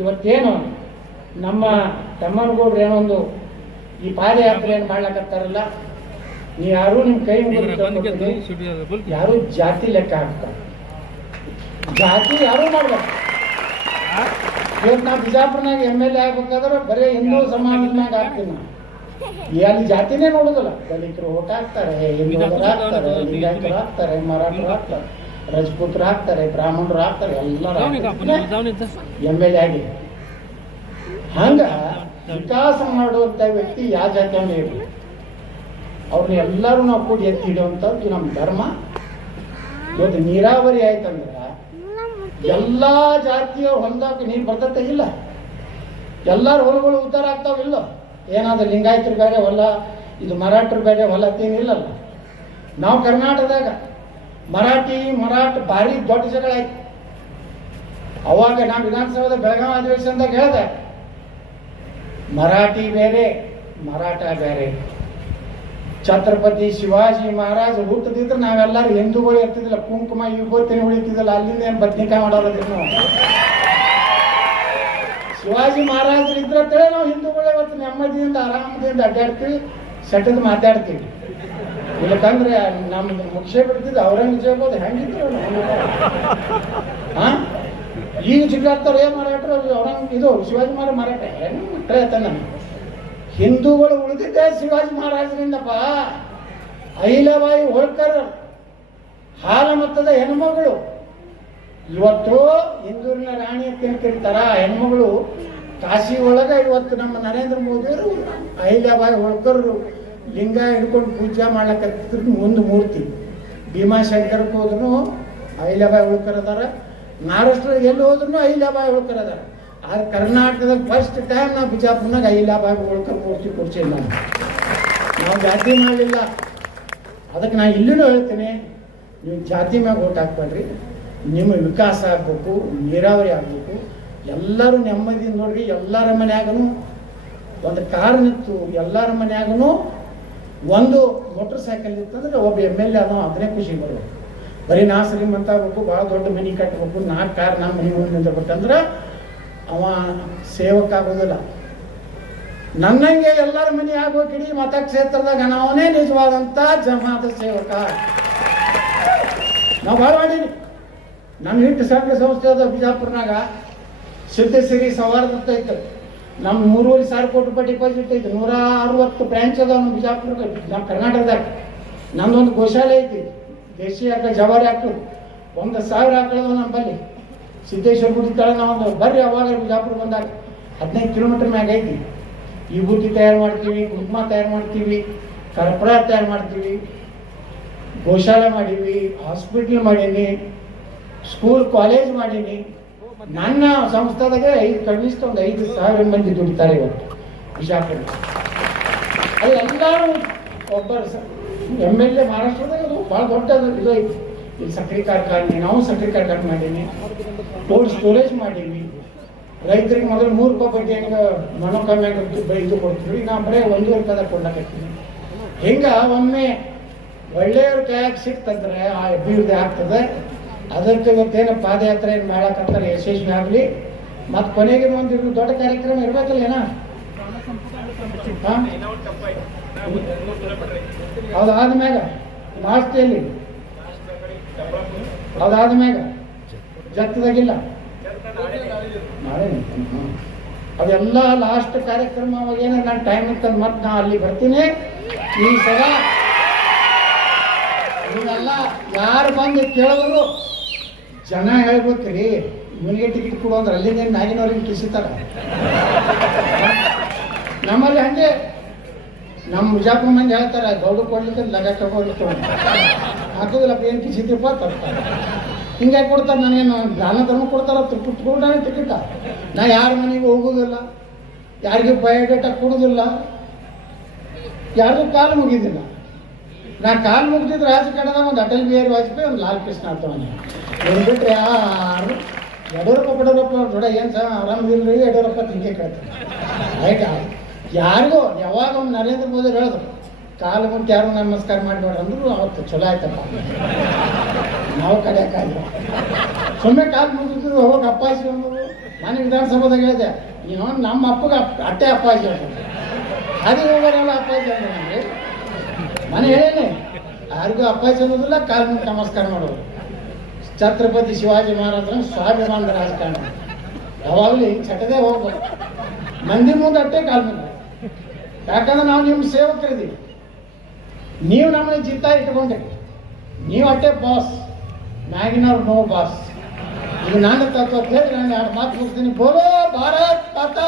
ಇವತ್ತೇನು ನಮ್ಮ ತಮ್ಮನಗೌಡ್ರು ಏನೊಂದು ಈ ಪಾದಯಾತ್ರೆಯನ್ನು ಮಾಡ್ಲಕತ್ತಾರಲ್ಲ, ನೀವು ಯಾರು ನಿಮ್ಮ ಕೈ ಮುಗಿದು ಯಾರು ಜಾತಿ ಲೆಕ್ಕ ಹಾಕ್ತಾರೆ. ಜಾತಿ ಯಾರು ಮಾಡ್ಬೇಕು. ಇವತ್ತು ನಾವು ಬಿಜಾಪುರನಾಗ MLA ಆಗ್ಬೇಕಾದ್ರೆ ಬರೀ ಹಿಂದೂ ಸಮಾಜದಾಗ ಆಗ್ತೀವಿ. ನಾವು ಅಲ್ಲಿ ಜಾತಿನೇ ನೋಡೋದಿಲ್ಲ. ದಲಿತರು ಓಟ್ ಹಾಕ್ತಾರೆ, ಹಿಂದೂರು ಹಾಕ್ತಾರೆ, ಲಿಂಗಾಯತರು ಹಾಕ್ತಾರೆ, ಮರಾಠರು ಹಾಕ್ತಾರೆ, ರಜಪೂತರು ಹಾಕ್ತಾರೆ, ಬ್ರಾಹ್ಮಣರು ಹಾಕ್ತಾರೆ, ಎಲ್ಲರೂ MLA ಆಗಿ. ಹಂಗ ವಿಕಾಸ ಮಾಡುವಂಥ ವ್ಯಕ್ತಿ ಯಾವ ಜಾತಿಯವನೇ ಇರಲಿ, ಅವ್ರನ್ನ ಎಲ್ಲರೂ ನಾವು ಕೂಡಿ ಎತ್ತಿ ಹಿಡಿಯುವಂಥದ್ದು ನಮ್ಮ ಧರ್ಮ. ಇವತ್ತು ನೀರಾವರಿ ಆಯ್ತಂದ್ರೆ ಎಲ್ಲ ಜಾತಿಯ ಹೊಲದಾಗ ನೀರು ಬರ್ತತೆ ಇಲ್ಲ. ಎಲ್ಲರ ಹೊಲಗಳು ಉದ್ಧಾರ ಆಗ್ತಾವಿಲ್ಲ. ಏನಾದ್ರು ಲಿಂಗಾಯತರು ಬೇರೆ ಹೊಲ, ಇದು ಮರಾಠರು ಬೇರೆ ಹೊಲ ಏನಿಲ್ಲಲ್ಲ. ನಾವು ಕರ್ನಾಟಕದಾಗ ಮರಾಠ ಭಾರಿ ದೊಡ್ಡ ಜಗಳ ಆಯ್ತು. ಅವಾಗ ನಾವು ವಿಧಾನಸಭಾದ ಬೆಳಗಾವಿ ಅಧಿವೇಶನದಾಗ ಹೇಳಿದೆ, ಮರಾಠಿ ಬೇರೆ ಮರಾಠ ಬೇರೆ. ಛತ್ರಪತಿ ಶಿವಾಜಿ ಮಹಾರಾಜ್ ಹುಟ್ಟದಿದ್ರೆ ನಾವೆಲ್ಲರೂ ಹಿಂದೂಗಳು ಇರ್ತಿದ್ದಿಲ್ಲ, ಕುಂಕುಮ ವಿಭೂತಿನ ಉಳಿತಿದ್ದಿಲ್ಲ. ಅಲ್ಲಿಂದ ಏನು ಬದ್ನಿಕಾಯಿ ಮಾಡೋದಿಲ್ಲ ನಾವು. ಶಿವಾಜಿ ಮಹಾರಾಜರು ಇದ್ರಂತೇಳಿ ನಾವು ಹಿಂದೂಗಳು ಇವತ್ತು ನೆಮ್ಮದಿಯಿಂದ ಆರಾಮದಿಂದ ಅಡ್ಡಾಡ್ತೀವಿ, ಸೆಟದ್ ಮಾತಾಡ್ತೀವಿ. ಇಲ್ಲಕಂದ್ರೆ ನಮ್ದು ಮುಖ್ಯ ಬಿಡ್ತಿದ್ದು ಔರಂಗಜೇಬ್ ಅದು ಹೆಂಗಿದ್ರು ಈಗ ಜಿಲ್ಲಾಡ್ತಾರೆ ಮರಾಠರು ಇದು ಶಿವಾಜಿ ಮಹಾರಾಜ ಮರಾಠ ಹೇಳ್ತಾನೆ. ನಾನು ಹಿಂದೂಗಳು ಉಳಿದಿದ್ದೆ ಶಿವಾಜಿ ಮಹಾರಾಜರಿಂದಪ್ಪ. ಅಹಿಲಾಬಾಯಿ ಹೋಳ್ಕರ್ ಹಾಲಮತ್ತದ ಹೆಣ್ಮಗಳು ಇವತ್ತು ಹಿಂದೂರಿನ ರಾಣಿ ಅಂತ ಕರೀತಾರ. ಹೆಣ್ಮಗಳು ಕಾಶಿ ಒಳಗೆ ಇವತ್ತು ನಮ್ಮ ನರೇಂದ್ರ ಮೋದಿಯವರು ಅಹಿಲಾಬಾಯಿ ಹೋಳ್ಕರ್ ಲಿಂಗ ಹಿಡ್ಕೊಂಡು ಪೂಜೆ ಮಾಡ್ಲಕತ್ತಿದ್ರು. ಒಂದು ಮೂರ್ತಿ ಭೀಮಾಶಂಕರಕ್ಕೆ ಹೋದ್ರು ಅಹಿಲಾಬಾಯಿ ಹೋಳ್ಕರ್ ಅದಾರ. ಮಹಾರಾಷ್ಟ್ರ ಎಲ್ಲಿ ಹೋದ್ರು ಅಹಿಲಾಬಾಯಿ ಹೋಳ್ಕರ್ ಅದಾರ. ಆದ್ರೆ ಕರ್ನಾಟಕದಾಗ ಫಸ್ಟ್ ಟೈಮ್ ನಾವು ಬಿಜಾಪುರನಾಗ ಅಹಿಲಾಬಾಯಿ ಹೋಳ್ಕರ್ ಮೂರ್ತಿ ಕೊಡ್ಸಿಲ್ಲ. ನಾವು ಜಾತಿ ಮಾಡಿಲ್ಲ. ಅದಕ್ಕೆ ನಾನು ಇಲ್ಲಿನೂ ಹೇಳ್ತೀನಿ, ನೀವು ಜಾತಿ ಮ್ಯಾಗ ಓಟ್ ಹಾಕ್ಬೇಡ್ರಿ. ನಿಮ್ಮ ವಿಕಾಸ ಆಗಬೇಕು, ನೀರಾವರಿ ಆಗಬೇಕು, ಎಲ್ಲರೂ ನೆಮ್ಮದಿ ನೋಡ್ರಿ. ಎಲ್ಲರ ಮನ್ಯಾಗೂ ಒಂದು ಕಾರ್ ನಿಂತು, ಎಲ್ಲರ ಮನ್ಯಾಗೂ ಒಂದು ಮೋಟರ್ ಸೈಕಲ್ ನಿಂತಂದ್ರೆ ಒಬ್ಬ MLA ಅದನ್ನು ಅದನ್ನೇ ಖುಷಿ ಬರ್ಬೇಕು. ಬರೀ ನಾ ಶ್ರೀಮಂತ ಆಗ್ಬೇಕು, ಭಾಳ ದೊಡ್ಡ ಮನೆ ಕಟ್ಟಬೇಕು, 4 ಕಾರ್ ನಮ್ಮ ಮನೆ ಮುಂದೆ ನಿಂತಿರ್ಬೇಕಂದ್ರೆ ಅವ ಸೇವಕ ಆಗೋದಿಲ್ಲ. ನನ್ನಂಗೆ ಎಲ್ಲರ ಮನೆ ಆಗ್ಬೇಕು. ಇಡೀ ಮತಕ್ಷೇತ್ರದಾಗ ನಾವನೇ ನಿಜವಾದಂಥ ಜಮಾತ ಸೇವಕ. ನಾವು ಭಾಳ ಮಾಡೀನಿ. ನಮ್ಮ ಹಿಟ್ಟು ಸಂಘ ಸಂಸ್ಥೆ ಅದ ಬಿಜಾಪುರನಾಗ ಸಿದ್ಧಸಿರಿ ಸವಾರದ ಅಂತ ಐತೆ. ನಮ್ಮ 3,500 ಕೋಟಿ ರೂಪಾಯಿ ಡಿಪಾಸಿಟ್ ಐತಿ. 160 ಬ್ರ್ಯಾಂಚ್ ಅದಾವ ನಮ್ಮ ಬಿಜಾಪುರ, ನಮ್ಮ ಕರ್ನಾಟಕದಾಗ. ನಮ್ದೊಂದು ಗೋಶಾಲೆ ಐತಿ, ದೇಶಿ ಆಕಳ ಜವಾರಿ ಹಾಕೋದು 1,000 ಆಕಳದ ನಮ್ಮಲ್ಲಿ. ಸಿದ್ದೇಶ್ವರ ಗುಡಿ ತಳ ನಾವು ಬರ್ರಿ ಅವಾಗ ಬಿಜಾಪುರ ಬಂದಾಗ 15 ಕಿಲೋಮೀಟರ್ ಮ್ಯಾಗ ಐತಿ. ವಿಭೂತಿ ತಯಾರು ಮಾಡ್ತೀವಿ, ಕುಂಕುಮ ತಯಾರು ಮಾಡ್ತೀವಿ, ಕರ್ಪೂರ ತಯಾರು ಮಾಡ್ತೀವಿ, ಗೋಶಾಲೆ ಮಾಡೀವಿ, ಹಾಸ್ಪಿಟ್ಲ್ ಮಾಡೀನಿ, ಸ್ಕೂಲ್ ಕಾಲೇಜ್ ಮಾಡೀನಿ. ನನ್ನ ಸಂಸ್ಥಾದಾಗ ಕನಿಷ್ಠ ಒಂದು 5,000 ಮಂದಿ ದುಡಿತಾರೆ ಇವತ್ತು ಬಿಜಾಪುರ. ಅದು ಎಲ್ಲರೂ ಒಬ್ಬರು MLA ಮಹಾರಾಷ್ಟ್ರದಾಗ ಅದು ಭಾಳ ದೊಡ್ಡ ಇದು ಐತಿ. ಇಲ್ಲಿ ಸಕ್ಕರೆ ಕಾರ್ಖಾನೆ, ನಾವು ಸಕ್ಕರೆ ಕಾರ್ಖಾನೆ ಮಾಡೀನಿ, ಕೋಲ್ಡ್ ಸ್ಟೋರೇಜ್ ಮಾಡೀವಿ. ರೈತರಿಗೆ ಮೊದಲು 3 ರೂಪಾಯಿ ಬಡ್ಡಿ ಹೆಂಗೆ ಮೊಣೊಕಮ್ಯಾಗ ಇದು ಕೊಡ್ತೀವಿ, ನಾ ಬರೀ 1,500 ರೂಪಾಯಿದಾಗ ಕೊಡ್ಲಾಕತ್ತೀನಿ. ಹಿಂಗೆ ಒಮ್ಮೆ ಒಳ್ಳೆಯವ್ರ ಕೈಯಾಗ ಸಿಕ್ತಂದ್ರೆ ಆ ಅಭಿವೃದ್ಧಿ ಆಗ್ತದೆ. ಅದಕ್ಕೆ ಇವತ್ತೇನು ಪಾದಯಾತ್ರೆ ಏನು ಮಾಡಕಂತಾರೆ ಯಶಸ್ವಿ ಆಗಲಿ. ಮತ್ತು ಕೊನೆಗೆ ಒಂದು ದೊಡ್ಡ ಕಾರ್ಯಕ್ರಮ ಇರ್ಬೇಕಲ್ಲ ಏನ. ಅದಾದ್ಮ್ಯಾಗ ಲಾಸ್ಟಲ್ಲಿ ಅದಾದ್ಮ್ಯಾಗ ಜತ್ತದಾಗಿಲ್ಲ ನಾಳೆ ಅದೆಲ್ಲ ಲಾಸ್ಟ್ ಕಾರ್ಯಕ್ರಮ. ಅವಾಗ ಏನ ನಾನು ಟೈಮ್ ಇರ್ತದೆ, ಮತ್ತೆ ನಾ ಅಲ್ಲಿ ಬರ್ತೀನಿ. ಈ ಸಲ ಇದೆಲ್ಲ ಯಾರು ಬಂದು ಕೇಳಿದ್ರು ಜನ ಹೇಳ್ಬೇಕ್ರಿ, ಇವನಿಗೆ ಟಿಕೆಟ್ ಕೊಡು ಅಂದ್ರೆ ಅಲ್ಲಿಂದ ನಾಗಿನವ್ರಿಗೆ ಕಿಸಿತಾರ. ನಮ್ಮಲ್ಲಿ ಹಂಗೆ ನಮ್ಮ ಬಿಜಾಪುರ ಮಂದಿ ಹೇಳ್ತಾರೆ, ಗೌಡ ಕೊಡ್ಲಿಕ್ಕೆ ಲಗ ತಗೊಳ್ತು ಹಾಕೋದಿಲ್ಲಪ್ಪ, ಏನು ಕಿಸಿತೀಪ್ಪ ತರ್ತಾರೆ. ಹಿಂಗೆ ಕೊಡ್ತಾರೆ. ನನಗೇನು ದಾನ ಧರ್ಮ ಕೊಡ್ತಾರ, ಕೊಡ್ತಾನೆ ಟಿಕೆಟ. ನಾ ಯಾರ ಮನೆಗೆ ಹೋಗೋದಿಲ್ಲ, ಯಾರಿಗೂ ಬಯೋಡೇಟಾ ಕೊಡೋದಿಲ್ಲ. ಯಾರ್ದು ಕಾಲು ಮುಗಿದಿಲ್ಲ. ನಾ ಕಾಲು ಮುಗಿದಿದ್ದು ರಾಜಕಾರಣದಾಗ ಒಂದು ಅಟಲ್ ಬಿಹಾರಿ ವಾಜಪೇಯಿ, ಒಂದು ಲಾಲ್ ಕೃಷ್ಣ ಅಂತವನೇ. ಇವ್ರು ಬಿಟ್ಟರೆ ಯಾರು ಯಡಿಯೂರಪ್ಪ ನೋಡ ಏನು ಸಹ ಆರಾಮದಿಲ್ಲ ರೀ ಯಡಿಯೂರಪ್ಪ ತಿಂಕೆ ಕೇಳ್ತಾರೆ. ರೈಟ್, ಯಾರಿಗೂ ಯಾವಾಗ ಒಂದು ನರೇಂದ್ರ ಮೋದಿ ಹೇಳಿದ್ರು ಕಾಲು ಮುಟ್ಟಿ ಯಾರು ನಮಸ್ಕಾರ ಮಾಡಿಬೇಡ್ರಿ ಅಂದ್ರು ಅವತ್ತು ಚಲೋ ಆಯ್ತಪ್ಪ. ನಾವು ಕಲಿಯೋಕ್ಕಾಗಿಲ್ಲ, ಸುಮ್ಮನೆ ಕಾಲು ಮುಗಿದ್ರು ಹೋಗಿ ಅಪ್ಪಾಜಿ ಅನ್ನೋದು. ನಾನು ವಿಧಾನಸಭಾದಾಗ ಹೇಳಿದೆ, ನೀನು ನಮ್ಮ ಅಪ್ಪಗೆ ಅಟ್ಟೆ ಅಪ್ಪಾಜಿ ಹೇಳ್ತಾರೆ, ಅದು ಹೋಗೋರೆಲ್ಲ ಅಪ್ಪಾಜಿ ಅಂದ್ರೆ ನನಗೆ ಮನೆ ಹೇಳೇನೆ. ಯಾರಿಗೂ ಅಪ್ಪಾಜಿ ಅನ್ನೋದಿಲ್ಲ, ಕಾಲು ಮುಟ್ಟಿ ನಮಸ್ಕಾರ ಮಾಡೋದು. ಛತ್ರಪತಿ ಶಿವಾಜಿ ಮಹಾರಾಜರ ಸ್ವಾಭಿಮಾನದ ರಾಜಕಾರಣ. ಯಾವಾಗಲೂ ಚಟದೇ ಹೋಗ್ಬೋದು, ಮಂದಿ ಮುಂದೆ ಅಟ್ಟೆ ಕಾಲು ಮುಂದೆ. ಯಾಕಂದ್ರೆ ನಾವು ನಿಮ್ಮ ಸೇವಕರಿದ್ದೀವಿ, ನೀವು ನಮ್ಮನೆ ಚಿತ್ತ ಇಟ್ಕೊಂಡ್ರಿ, ನೀವು ಅಟ್ಟೆ ಬಾಸ್, ಮ್ಯಾಗಿನವ್ರು ನೋ ಬಾಸ್. ಈಗ ನಾನು ತತ್ವ ಹೇಳಿ ನಾನು ಎರಡು ಮಾತು ಮುಗಿಸ್ತೀನಿ. ಬೋಲೋ ಭಾರತ್ ಮಾತಾ